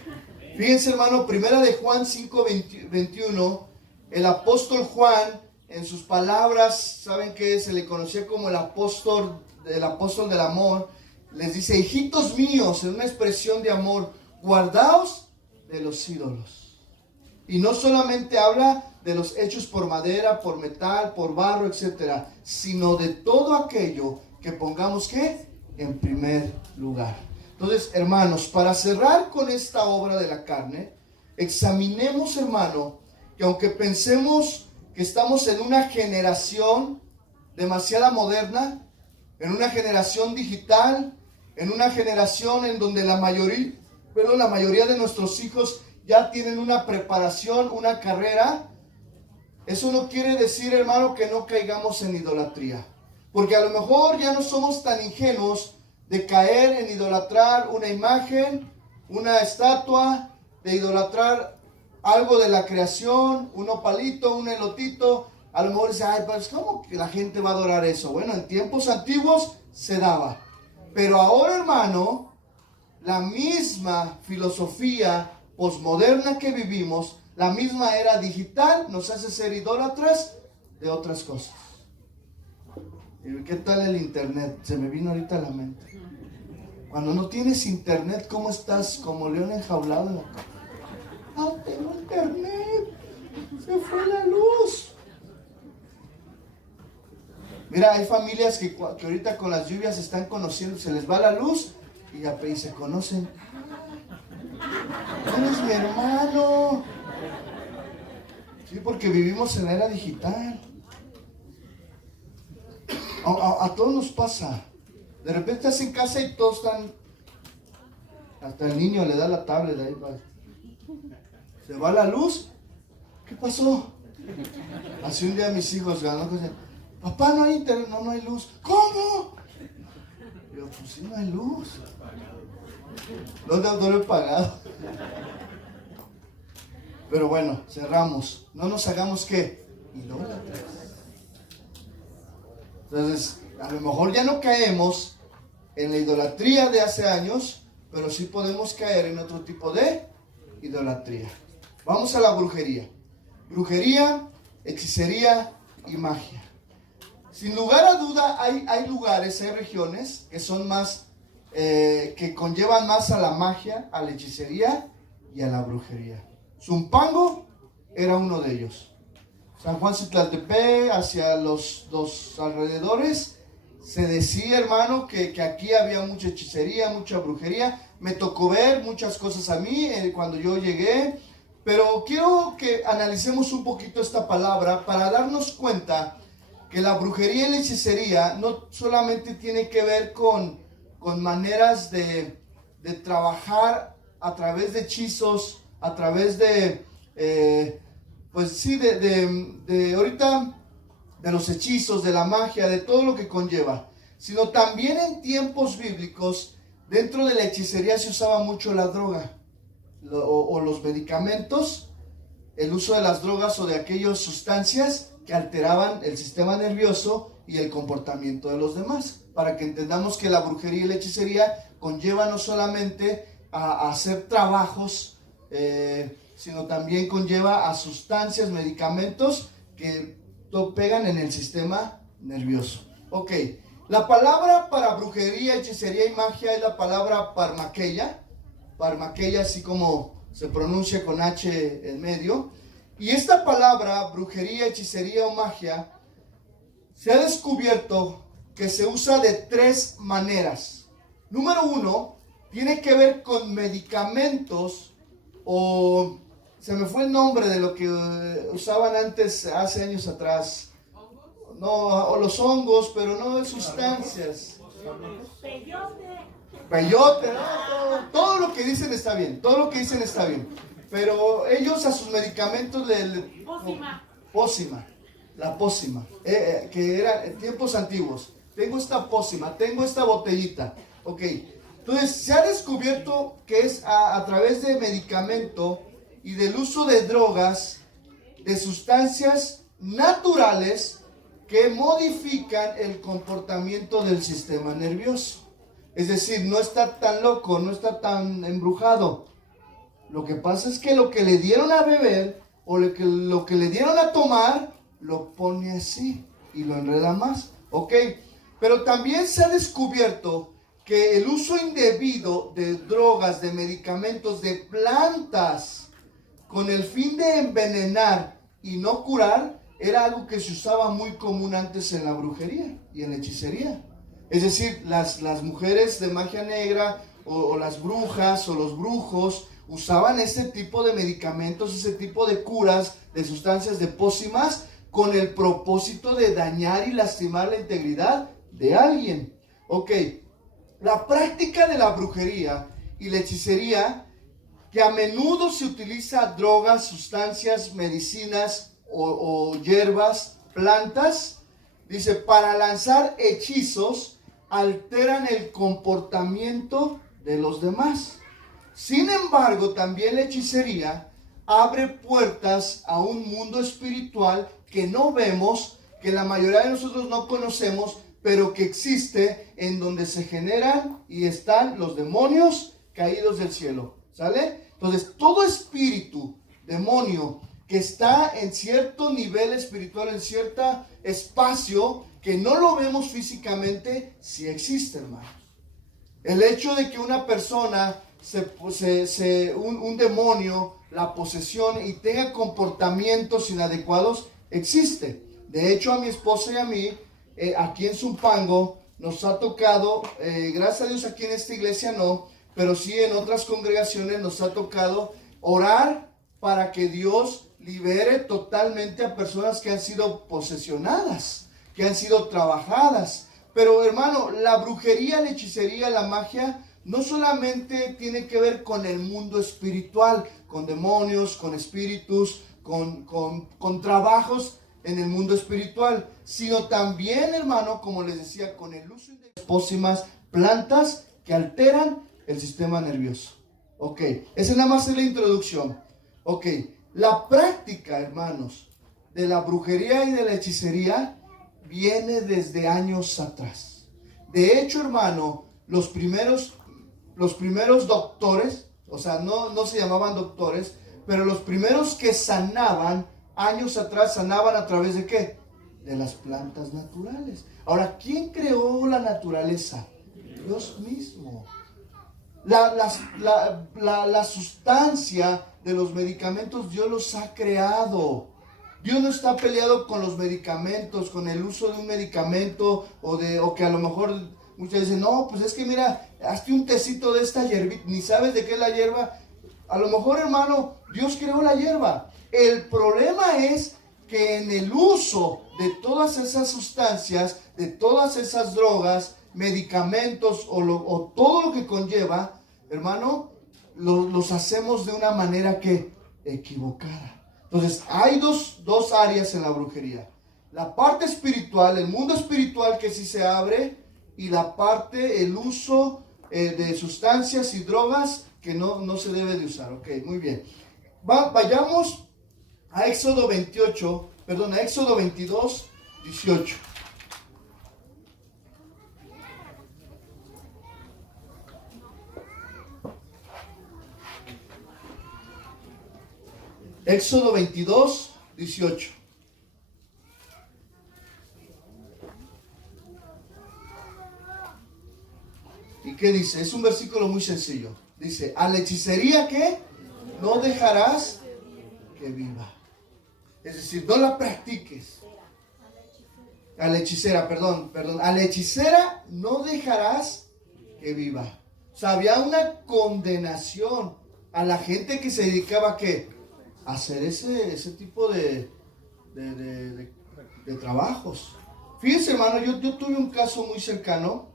Fíjense, hermano, primera de Juan 5:21, el apóstol Juan, en sus palabras, ¿saben qué? Se le conocía como el apóstol del amor. Les dice: hijitos míos, en una expresión de amor, guardaos de los ídolos. Y no solamente habla de los hechos por madera, por metal, por barro, etcétera, sino de todo aquello que pongamos ¿qué? En primer lugar. Entonces, hermanos, para cerrar con esta obra de la carne, examinemos, hermano, que aunque pensemos que estamos en una generación demasiado moderna, en una generación digital, en una generación en donde la mayoría de nuestros hijos ya tienen una preparación, una carrera, eso no quiere decir, hermano, que no caigamos en idolatría. Porque a lo mejor ya no somos tan ingenuos de caer en idolatrar una imagen, una estatua, de idolatrar algo de la creación, un opalito, un elotito. A lo mejor dice: ay, pues ¿cómo que la gente va a adorar eso? Bueno, en tiempos antiguos se daba. Pero ahora, hermano, la misma filosofía posmoderna que vivimos, la misma era digital, nos hace ser idólatras de otras cosas. ¿Y qué tal el internet? Se me vino ahorita a la mente. Cuando no tienes internet, ¿cómo estás? Como león enjaulado en la cama. ¡Ah, tengo internet! ¡Se fue la luz! Mira, hay familias que ahorita con las lluvias se están conociendo, se les va la luz y se conocen. ¡Eres mi hermano! Sí, porque vivimos en la era digital. A todos nos pasa. De repente estás en casa y todos están... Hasta el niño le da la tablet ahí. Se va la luz. ¿Qué pasó? Así un día mis hijos ganó que dicen: papá, no hay internet, no hay luz. ¿Cómo? Yo, pues sí, no hay luz. No lo he pagado. Pero bueno, cerramos. No nos hagamos ¿qué? Idólatras. Entonces, a lo mejor ya no caemos en la idolatría de hace años, pero sí podemos caer en otro tipo de idolatría. Vamos a la brujería. Brujería, hechicería y magia. Sin lugar a duda, hay lugares, hay regiones que son más, que conllevan más a la magia, a la hechicería y a la brujería. Zumpango era uno de ellos. San Juan Citlaltepec, hacia los alrededores, se decía, hermano, que aquí había mucha hechicería, mucha brujería. Me tocó ver muchas cosas a mí cuando yo llegué, pero quiero que analicemos un poquito esta palabra para darnos cuenta que la brujería y la hechicería no solamente tiene que ver con maneras de trabajar a través de hechizos, a través de... pues sí, de ahorita, de los hechizos, de la magia, de todo lo que conlleva, sino también en tiempos bíblicos, dentro de la hechicería se usaba mucho la droga, o los medicamentos, el uso de las drogas o de aquellas sustancias que alteraban el sistema nervioso y el comportamiento de los demás, para que entendamos que la brujería y la hechicería conlleva no solamente a hacer trabajos, sino también conlleva a sustancias, medicamentos que pegan en el sistema nervioso. Ok, la palabra para brujería, hechicería y magia es la palabra parmaqueia. Parmaqueia, así como se pronuncia con H en medio. Y esta palabra, brujería, hechicería o magia, se ha descubierto que se usa de tres maneras. Número uno, tiene que ver con medicamentos o se me fue el nombre de lo que usaban antes, hace años atrás. No, o los hongos, pero no de sustancias. Peyote, ¿no? Todo lo que dicen está bien, todo lo que dicen está bien. Pero ellos a sus medicamentos pócima, la pócima, que era en tiempos antiguos. Tengo esta pócima, tengo esta botellita. Ok, entonces se ha descubierto que es a través de medicamento y del uso de drogas, de sustancias naturales que modifican el comportamiento del sistema nervioso. Es decir, no está tan loco, no está tan embrujado. Lo que pasa es que lo que le dieron a beber o lo que le dieron a tomar, lo pone así y lo enreda más. ¿Ok? Pero también se ha descubierto que el uso indebido de drogas, de medicamentos, de plantas, con el fin de envenenar y no curar, era algo que se usaba muy común antes en la brujería y en la hechicería. Es decir, las mujeres de magia negra o las brujas o los brujos usaban ese tipo de medicamentos, ese tipo de curas, de sustancias, de pócimas, con el propósito de dañar y lastimar la integridad de alguien. Ok, la práctica de la brujería y la hechicería, que a menudo se utiliza drogas, sustancias, medicinas o hierbas, plantas, dice, para lanzar hechizos, alteran el comportamiento de los demás. Sin embargo, también la hechicería abre puertas a un mundo espiritual que no vemos, que la mayoría de nosotros no conocemos, pero que existe, en donde se generan y están los demonios caídos del cielo. ¿Sale? Entonces, todo espíritu, demonio, que está en cierto nivel espiritual, en cierto espacio, que no lo vemos físicamente, sí existe, hermanos. El hecho de que una persona, un demonio, la posesión y tenga comportamientos inadecuados, existe. De hecho, a mi esposa y a mí, aquí en Zumpango, nos ha tocado, gracias a Dios aquí en esta iglesia no, pero sí en otras congregaciones nos ha tocado orar para que Dios libere totalmente a personas que han sido posesionadas, que han sido trabajadas. Pero hermano, la brujería, la hechicería, la magia, no solamente tiene que ver con el mundo espiritual, con demonios, con espíritus, con trabajos en el mundo espiritual, sino también, hermano, como les decía, con el uso de pócimas, plantas que alteran el sistema nervioso. Ok, esa nada más es la introducción. Ok, la práctica, hermanos, de la brujería y de la hechicería viene desde años atrás. De hecho, hermano, los primeros doctores, o sea, no se llamaban doctores, pero los primeros que sanaban, años atrás, sanaban a través de ¿qué? De las plantas naturales. Ahora, ¿quién creó la naturaleza? Dios mismo. La sustancia de los medicamentos Dios los ha creado. Dios no está peleado con los medicamentos, con el uso de un medicamento o que a lo mejor muchas dicen, no, pues es que mira, hazte un tecito de esta hierbita, ni sabes de qué es la hierba. A lo mejor, hermano, Dios creó la hierba. El problema es que en el uso de todas esas sustancias, de todas esas drogas, medicamentos o todo lo que conlleva, hermano, los hacemos de una manera que equivocada. Entonces, hay dos áreas en la brujería. La parte espiritual, el mundo espiritual que sí se abre, y la parte, el uso de sustancias y drogas que no se debe de usar. Ok, muy bien. Vayamos a Éxodo 22, 18. Éxodo 22, 18. ¿Y qué dice? Es un versículo muy sencillo. Dice, a la hechicería que no dejarás que viva. Es decir, no la practiques. A la hechicera, perdón. A la hechicera no dejarás que viva. O sea, había una condenación a la gente que se dedicaba ¿a qué? A hacer ese tipo de trabajos. Fíjense, hermano, yo tuve un caso muy cercano.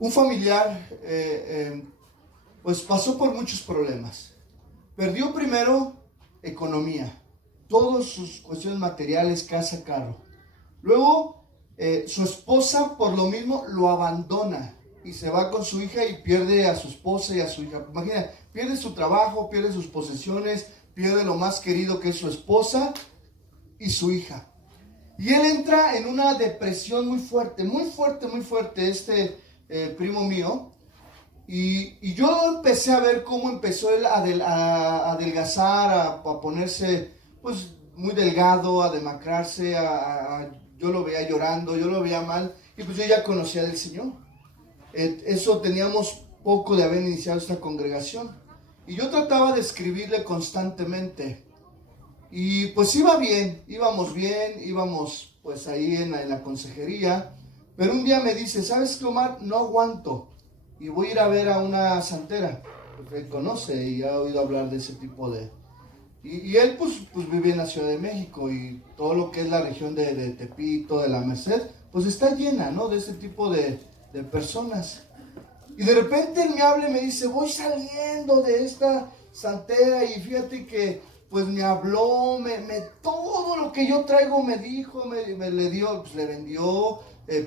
Un familiar, pues pasó por muchos problemas. Perdió primero economía, todas sus cuestiones materiales, casa, carro. Luego, su esposa por lo mismo lo abandona y se va con su hija y pierde a su esposa y a su hija. Imagina, pierde su trabajo, pierde sus posesiones, pierde lo más querido que es su esposa y su hija. Y él entra en una depresión muy fuerte, muy fuerte, muy fuerte, primo mío. Y yo empecé a ver cómo empezó él a adelgazar, a ponerse pues muy delgado, a demacrarse, yo lo veía llorando, yo lo veía mal, y pues yo ya conocía del Señor. Eso teníamos poco de haber iniciado esta congregación. Y yo trataba de escribirle constantemente. Y pues íbamos pues ahí en la consejería. Pero un día me dice, ¿sabes qué, Omar? No aguanto. Y voy a ir a ver a una santera, porque él conoce y ha oído hablar de ese tipo de... Y él pues vive en la Ciudad de México y todo lo que es la región de Tepito, de la Merced, pues está llena, ¿no? De ese tipo de personas. Y de repente él me habla y me dice, voy saliendo de esta santera y fíjate que pues me habló, todo lo que yo traigo me dijo, le dio, pues le vendió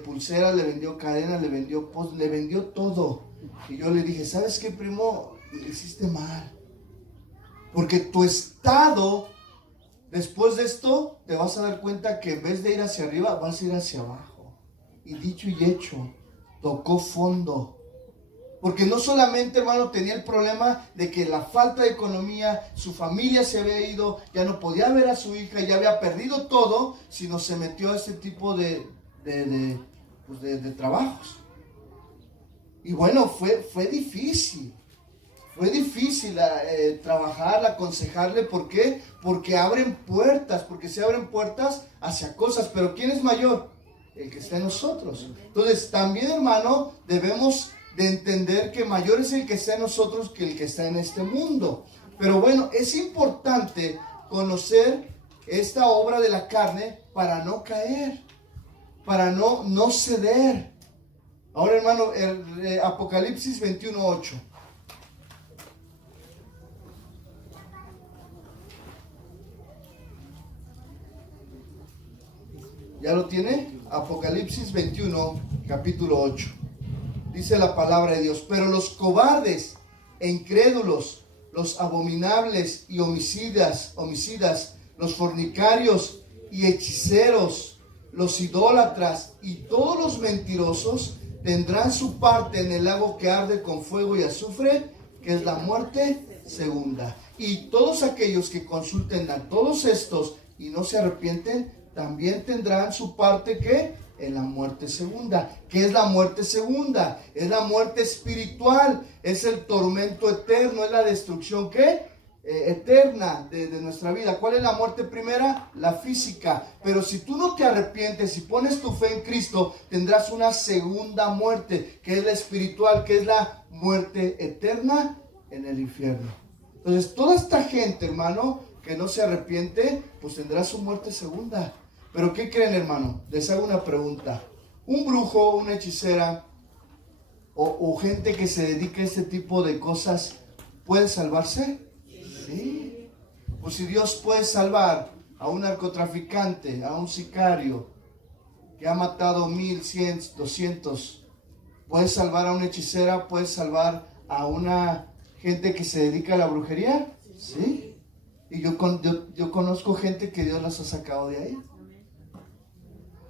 pulseras, le vendió cadenas, le vendió post, le vendió todo. Y yo le dije, ¿sabes qué, primo? Hiciste mal. Porque tu estado, después de esto, te vas a dar cuenta que en vez de ir hacia arriba, vas a ir hacia abajo. Y dicho y hecho, tocó fondo. Porque no solamente, hermano, tenía el problema de que la falta de economía, su familia se había ido, ya no podía ver a su hija, ya había perdido todo, sino se metió a este tipo de trabajos. Y bueno, fue difícil. Fue difícil trabajar, aconsejarle. ¿Por qué? Porque abren puertas, porque se abren puertas hacia cosas. Pero ¿quién es mayor? El que está en nosotros. Entonces, también, hermano, debemos de entender que mayor es el que está en nosotros que el que está en este mundo. Pero bueno, es importante conocer esta obra de la carne para no caer, para no ceder. Ahora, hermano, Apocalipsis 21:8. ¿Ya lo tiene? Apocalipsis 21, capítulo 8. Dice la palabra de Dios, pero los cobardes e incrédulos, los abominables y homicidas, los fornicarios y hechiceros, los idólatras y todos los mentirosos tendrán su parte en el lago que arde con fuego y azufre, que es la muerte segunda. Y todos aquellos que consulten a todos estos y no se arrepienten, también tendrán su parte que en la muerte segunda. ¿Qué es la muerte segunda? Es la muerte espiritual, es el tormento eterno, es la destrucción eterna de nuestra vida. ¿Cuál es la muerte primera? La física. Pero si tú no te arrepientes y pones tu fe en Cristo, tendrás una segunda muerte, que es la espiritual, que es la muerte eterna en el infierno. Entonces, toda esta gente, hermano, que no se arrepiente, pues tendrá su muerte segunda. Pero ¿qué creen, hermano? Les hago una pregunta. ¿Un brujo, una hechicera o gente que se dedica a este tipo de cosas puede salvarse? Sí. Pues si Dios puede salvar a un narcotraficante, a un sicario que ha matado 1,000, 100, 200, puede salvar a una hechicera, puede salvar a una gente que se dedica a la brujería. Sí. Y yo conozco gente que Dios las ha sacado de ahí.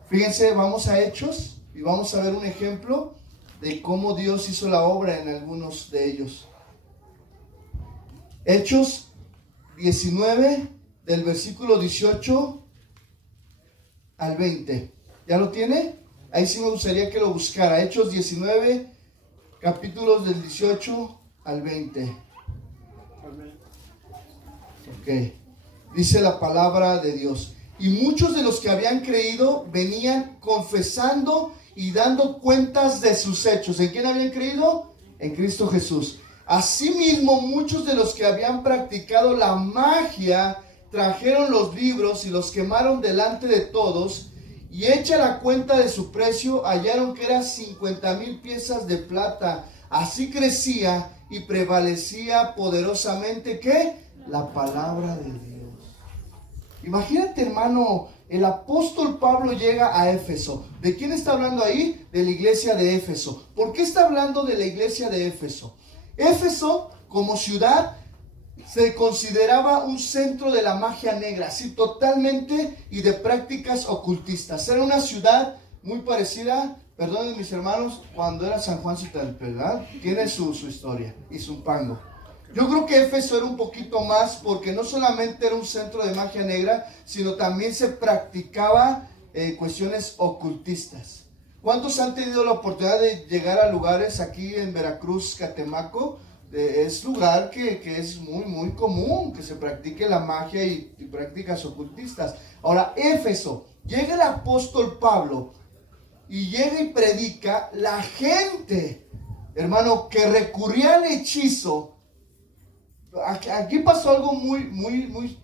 Fíjense, vamos a Hechos y vamos a ver un ejemplo de cómo Dios hizo la obra en algunos de ellos. Hechos 19, del versículo 18 al 20. ¿Ya lo tiene? Ahí sí me gustaría que lo buscara. Hechos 19, capítulos del 18 al 20. Ok. Dice la palabra de Dios. Y muchos de los que habían creído venían confesando y dando cuentas de sus hechos. ¿En quién habían creído? En Cristo Jesús. Asimismo, muchos de los que habían practicado la magia trajeron los libros y los quemaron delante de todos, y hecha la cuenta de su precio, hallaron que eran 50,000 piezas de plata. Así crecía y prevalecía poderosamente, ¿qué? La palabra de Dios. Imagínate, hermano, el apóstol Pablo llega a Éfeso. ¿De quién está hablando ahí? De la iglesia de Éfeso. ¿Por qué está hablando de la iglesia de Éfeso? Éfeso, como ciudad, se consideraba un centro de la magia negra, así totalmente, y de prácticas ocultistas. Era una ciudad muy parecida, perdonen mis hermanos, cuando era San Juan Citalpel, ¿verdad? Tiene su historia y su pango. Yo creo que Éfeso era un poquito más, porque no solamente era un centro de magia negra, sino también se practicaba cuestiones ocultistas. ¿Cuántos han tenido la oportunidad de llegar a lugares aquí en Veracruz, Catemaco? Es lugar que es muy común que se practique la magia y prácticas ocultistas. Ahora, Éfeso, llega el apóstol Pablo y llega y predica. La gente, hermano, que recurría al hechizo. Aquí pasó algo muy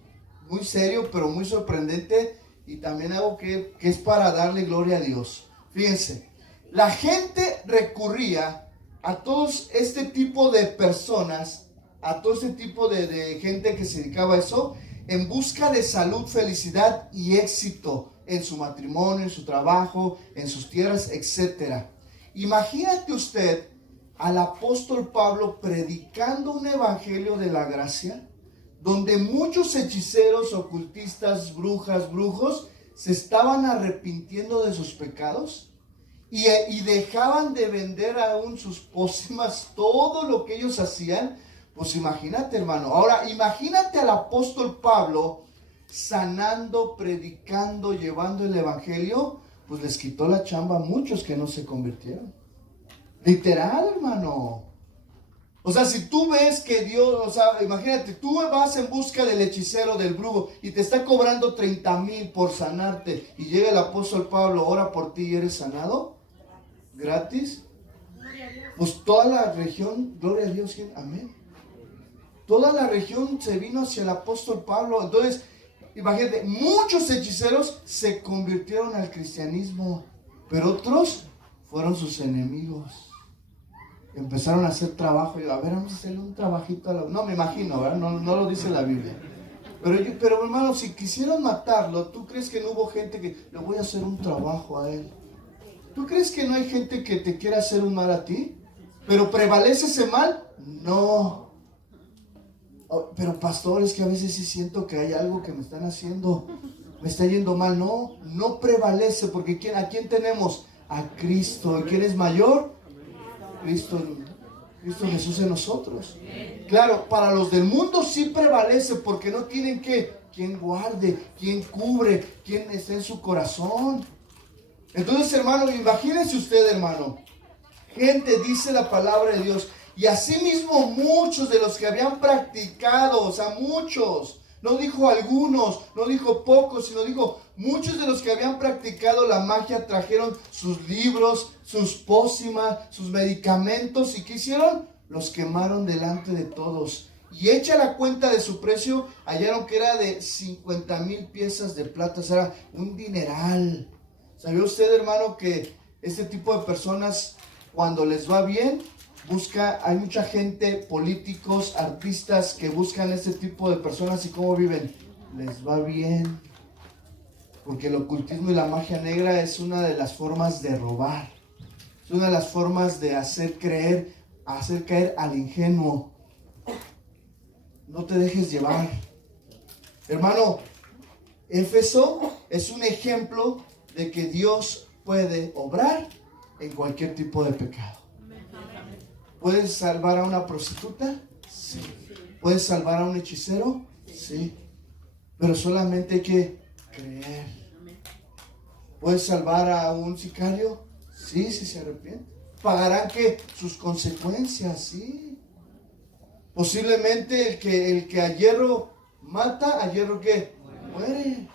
serio, pero muy sorprendente, y también algo que es para darle gloria a Dios. Fíjense, la gente recurría a todos este tipo de personas, a todo este tipo de gente que se dedicaba a eso, en busca de salud, felicidad y éxito en su matrimonio, en su trabajo, en sus tierras, etc. Imagínate usted al apóstol Pablo predicando un evangelio de la gracia, donde muchos hechiceros, ocultistas, brujas, brujos, se estaban arrepintiendo de sus pecados. Y dejaban de vender aún sus pócimas, todo lo que ellos hacían. Pues imagínate, hermano. Ahora, imagínate al apóstol Pablo sanando, predicando, llevando el evangelio. Pues les quitó la chamba a muchos que no se convirtieron. Literal, hermano. O sea, si tú ves que Dios, o sea, imagínate, tú vas en busca del hechicero, del brujo, y te está cobrando 30,000 por sanarte, y llega el apóstol Pablo, ora por ti y eres sanado. Gratis. Pues toda la región, gloria a Dios, amén. Toda la región se vino hacia el apóstol Pablo. Entonces, imagínate, muchos hechiceros se convirtieron al cristianismo, pero otros fueron sus enemigos. Empezaron a hacer trabajo. A ver, vamos a hacerle un trabajito a la... No me imagino, ¿verdad? No lo dice la Biblia. Pero hermano, si quisieron matarlo, ¿tú crees que no hubo gente que le voy a hacer un trabajo a él? ¿Tú crees que no hay gente que te quiera hacer un mal a ti? ¿Pero prevalece ese mal? No. Oh, pero pastor, es que a veces sí siento que hay algo que me están haciendo, me está yendo mal. No prevalece, porque ¿a quién tenemos? A Cristo. ¿Y quién es mayor? Cristo Jesús en nosotros. Claro, para los del mundo sí prevalece, porque no tienen quien guarde, quien cubre, quien esté en su corazón. Entonces, hermano, imagínense usted, hermano, gente, dice la palabra de Dios, y asimismo muchos de los que habían practicado, o sea, muchos, no dijo algunos, no dijo pocos, sino dijo muchos de los que habían practicado la magia trajeron sus libros, sus pócimas, sus medicamentos, y ¿qué hicieron? Los quemaron delante de todos. Y hecha la cuenta de su precio, hallaron que era de 50,000 piezas de plata, o sea, un dineral. ¿Sabía usted, hermano, que este tipo de personas, cuando les va bien, hay mucha gente, políticos, artistas, que buscan este tipo de personas y cómo viven? Les va bien. Porque el ocultismo y la magia negra es una de las formas de robar. Es una de las formas de hacer caer al ingenuo. No te dejes llevar. Hermano, Éfeso es un ejemplo de que Dios puede obrar en cualquier tipo de pecado. ¿Puedes salvar a una prostituta? Sí. ¿Puedes salvar a un hechicero? Sí. Pero solamente hay que creer. ¿Puedes salvar a un sicario? Sí, si se arrepiente. ¿Pagarán sus consecuencias? Sí. Posiblemente el que a hierro mata, a hierro ¿qué? Muere.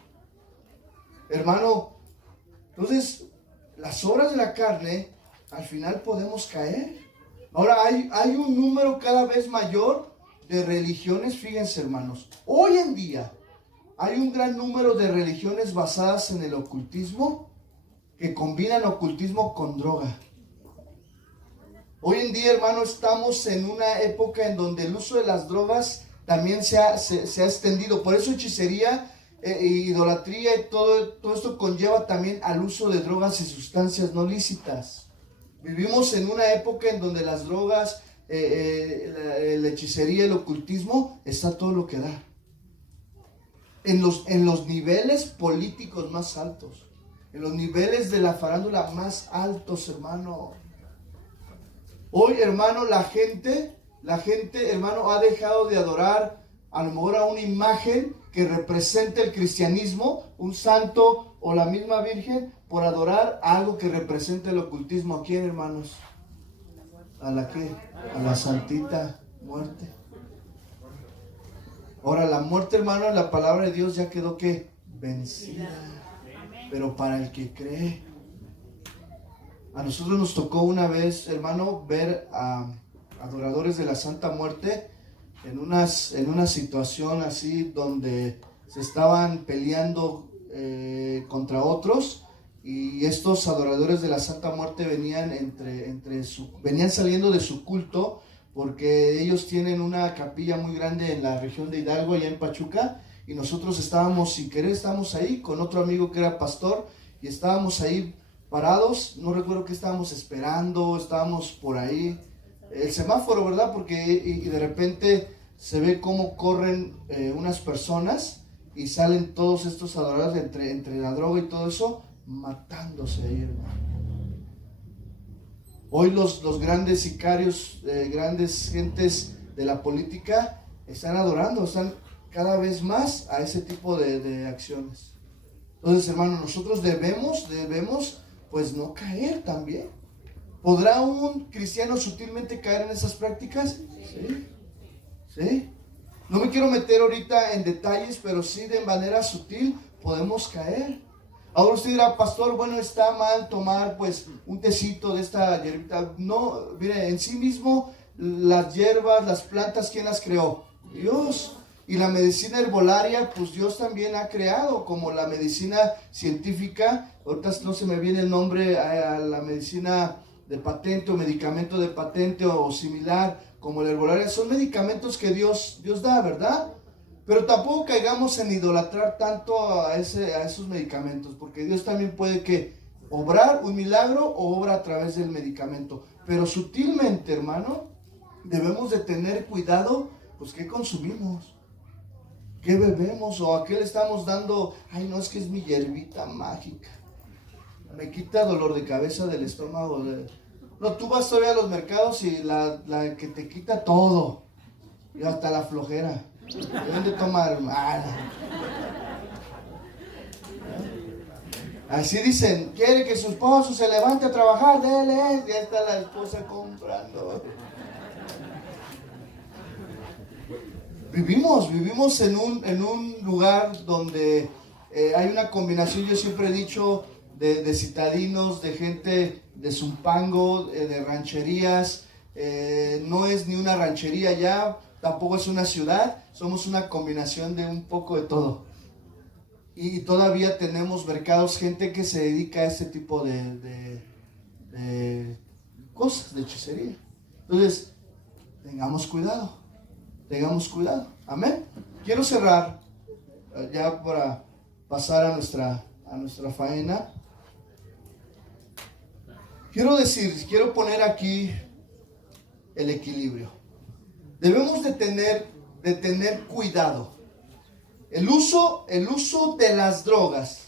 Hermano, entonces, las las obras de la carne, al final podemos caer. Ahora hay un número cada vez mayor de religiones, fíjense hermanos, hoy en día hay un gran número de religiones basadas en el ocultismo que combinan ocultismo con droga. Hoy en día, hermano, estamos en una época en donde el uso de las drogas también se ha extendido. Por eso hechicería, idolatría y todo esto conlleva también al uso de drogas y sustancias no lícitas. Vivimos en una época en donde las drogas, la hechicería, el ocultismo, está todo lo que da. En los niveles políticos más altos, en los niveles de la farándula más altos, hermano. Hoy, hermano, la gente, hermano, ha dejado de adorar a lo mejor a una imagen que represente el cristianismo, un santo o la misma Virgen, por adorar a algo que represente el ocultismo. ¿A quién, hermanos? ¿A la qué? A la santita muerte. Ahora, la muerte, hermano, en la palabra de Dios ya quedó ¿qué? Vencida. Pero para el que cree. A nosotros nos tocó una vez, hermano, ver a adoradores de la Santa Muerte en una situación así donde se estaban peleando contra otros, y estos adoradores de la Santa Muerte venían venían saliendo de su culto, porque ellos tienen una capilla muy grande en la región de Hidalgo, allá en Pachuca, y nosotros estábamos, sin querer, estábamos ahí con otro amigo que era pastor, y estábamos ahí parados, no recuerdo qué estábamos esperando, estábamos por ahí, el semáforo, ¿verdad? Porque y de repente se ve cómo corren unas personas y salen todos estos adoradores entre la droga y todo eso, matándose ahí, hermano. Hoy los grandes sicarios, grandes gentes de la política están adorando, están cada vez más a ese tipo de acciones. Entonces, hermano, nosotros debemos pues no caer también. ¿Podrá un cristiano sutilmente caer en esas prácticas? Sí. No me quiero meter ahorita en detalles, pero sí de manera sutil podemos caer. Ahora usted dirá, pastor, bueno, está mal tomar pues un tecito de esta hierbita. No, mire, en sí mismo las hierbas, las plantas, ¿quién las creó? Dios. Y la medicina herbolaria, pues Dios también ha creado, como la medicina científica. Ahorita no se me viene el nombre a la medicina de patente o medicamento de patente o similar, como la herbolaria. Son medicamentos que Dios da, ¿verdad? Pero tampoco caigamos en idolatrar tanto a esos medicamentos, porque Dios también puede que obrar un milagro o obra a través del medicamento. Pero sutilmente, hermano, debemos de tener cuidado, pues, ¿qué consumimos? ¿Qué bebemos? ¿O a qué le estamos dando? Ay, no, es que es mi hierbita mágica. Me quita dolor de cabeza del estómago. No, tú vas todavía a los mercados y la que te quita todo. Y hasta la flojera. Deben de tomar. Así dicen, quiere que su esposo se levante a trabajar, dele. Ya está la esposa comprando. Vivimos en un lugar donde hay una combinación, yo siempre he dicho, de citadinos, de gente de Zumpango, de rancherías. No es ni una ranchería ya, tampoco es una ciudad, somos una combinación de un poco de todo. Y todavía tenemos mercados, gente que se dedica a este tipo de cosas, de hechicería. Entonces, tengamos cuidado. Amén. Quiero cerrar ya para pasar a nuestra faena. Quiero poner aquí el equilibrio. Debemos de tener cuidado. El uso de las drogas,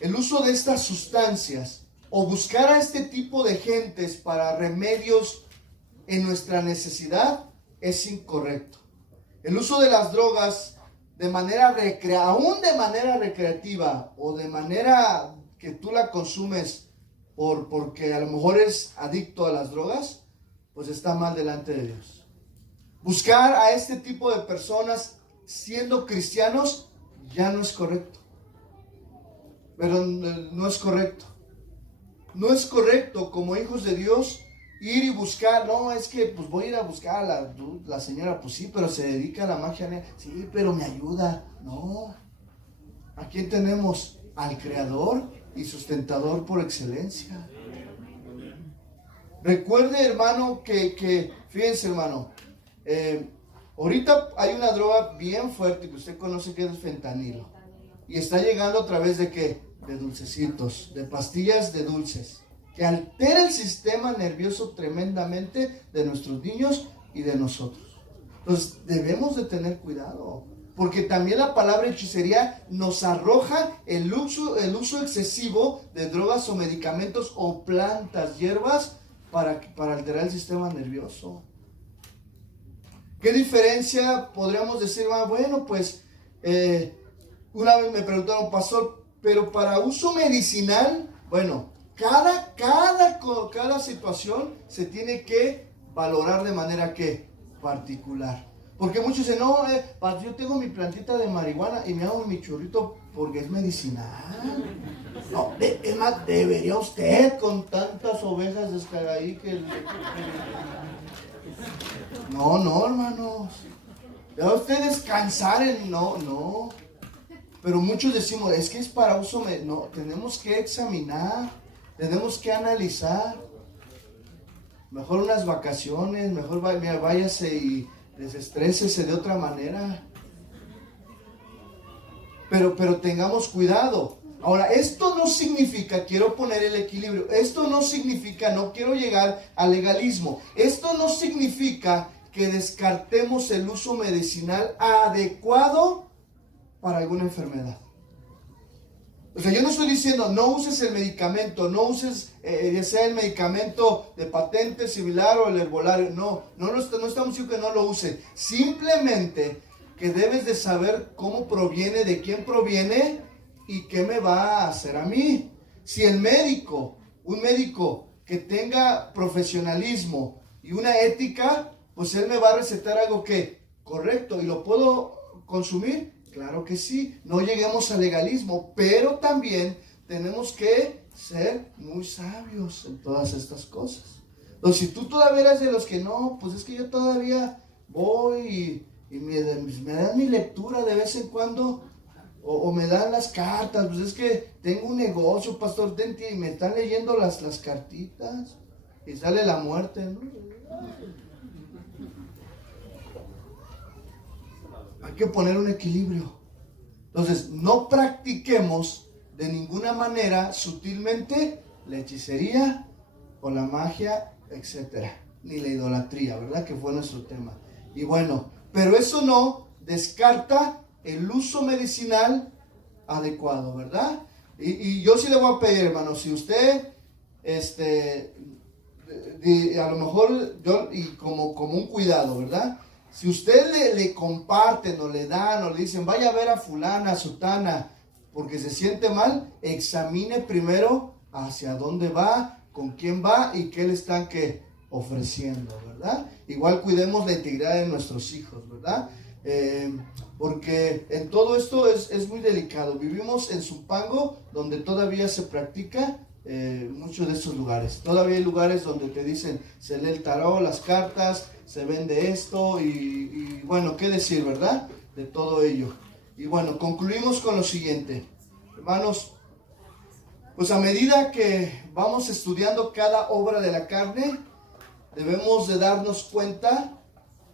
el uso de estas sustancias, o buscar a este tipo de gentes para remedios en nuestra necesidad, es incorrecto. El uso de las drogas aún de manera recreativa o de manera que tú la consumes porque a lo mejor eres adicto a las drogas, pues está mal delante de Dios. Buscar a este tipo de personas siendo cristianos ya no es correcto. Pero no es correcto. No es correcto como hijos de Dios ir y buscar. No, es que pues voy a ir a buscar a la señora, pues sí, pero se dedica a la magia negra. Sí, pero me ayuda. No. ¿A quién tenemos? Al Creador y sustentador por excelencia. Recuerde, hermano, que fíjense, hermano, ahorita hay una droga bien fuerte que usted conoce, que es el fentanilo. Y está llegando a través de ¿qué? De dulcecitos, de pastillas de dulces, que altera el sistema nervioso tremendamente de nuestros niños y de nosotros. Entonces debemos de tener cuidado, porque también la palabra hechicería nos arroja el uso excesivo de drogas o medicamentos o plantas, hierbas, para alterar el sistema nervioso. ¿Qué diferencia podríamos decir? Bueno, pues una vez me preguntaron, pastor, pero para uso medicinal, bueno, cada situación se tiene que valorar de manera que particular. Porque muchos dicen, no, yo tengo mi plantita de marihuana y me hago mi churrito porque es medicinal. No, es más, debería usted con tantas ovejas ahí que... No, hermanos. Debe usted descansar en... No. Pero muchos decimos, es que es para uso... No, tenemos que examinar, tenemos que analizar. Mejor unas vacaciones, mejor váyase y desestrésese de otra manera. Pero tengamos cuidado. Ahora, esto no significa, quiero poner el equilibrio, esto no significa, no quiero llegar al legalismo. Esto no significa que descartemos el uso medicinal adecuado para alguna enfermedad. O sea, yo no estoy diciendo no uses el medicamento, no uses ya sea el medicamento de patente similar o el herbolario. No estamos diciendo que no lo use. Simplemente que debes de saber cómo proviene, de quién proviene y qué me va a hacer a mí. Si el médico, un médico que tenga profesionalismo y una ética, pues él me va a recetar algo que correcto y lo puedo consumir. Claro que sí, no lleguemos al legalismo, pero también tenemos que ser muy sabios en todas estas cosas. Entonces, si tú todavía eres de los que no, pues es que yo todavía voy y me dan mi lectura de vez en cuando, o me dan las cartas, pues es que tengo un negocio, pastor, y me están leyendo las cartitas y sale la muerte, ¿no? Hay que poner un equilibrio. Entonces, no practiquemos de ninguna manera sutilmente la hechicería o la magia, etcétera, ni la idolatría, ¿verdad? Que fue nuestro tema. Y bueno, pero eso no descarta el uso medicinal adecuado, ¿verdad? Y yo sí le voy a pedir, hermano, si usted, a lo mejor, y como un cuidado, ¿verdad? Si usted le comparten o le dan o le dicen, vaya a ver a fulana, sutana, porque se siente mal, examine primero hacia dónde va, con quién va y qué le están ofreciendo, ¿verdad? Igual cuidemos la integridad de nuestros hijos, ¿verdad? Porque en todo esto es muy delicado. Vivimos en Zumpango, donde todavía se practica muchos de estos lugares. Todavía hay lugares donde te dicen, se lee el tarot, las cartas, se vende esto y bueno, qué decir, ¿verdad? De todo ello. Y bueno, concluimos con lo siguiente. Hermanos, pues a medida que vamos estudiando cada obra de la carne, debemos de darnos cuenta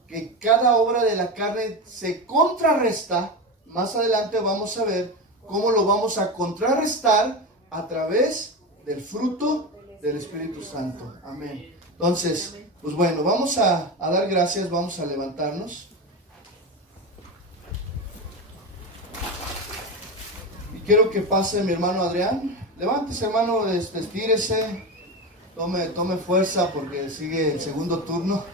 que cada obra de la carne se contrarresta. Más adelante vamos a ver cómo lo vamos a contrarrestar a través del fruto del Espíritu Santo. Amén. Entonces, pues bueno, vamos a dar gracias, vamos a levantarnos. Y quiero que pase mi hermano Adrián. Levántese, hermano, estírese, tome fuerza porque sigue el segundo turno.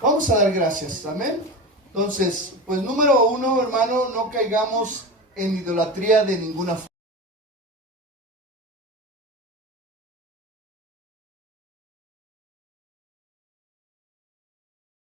Vamos a dar gracias, amén. Entonces, pues número 1, hermano, no caigamos en idolatría de ninguna forma.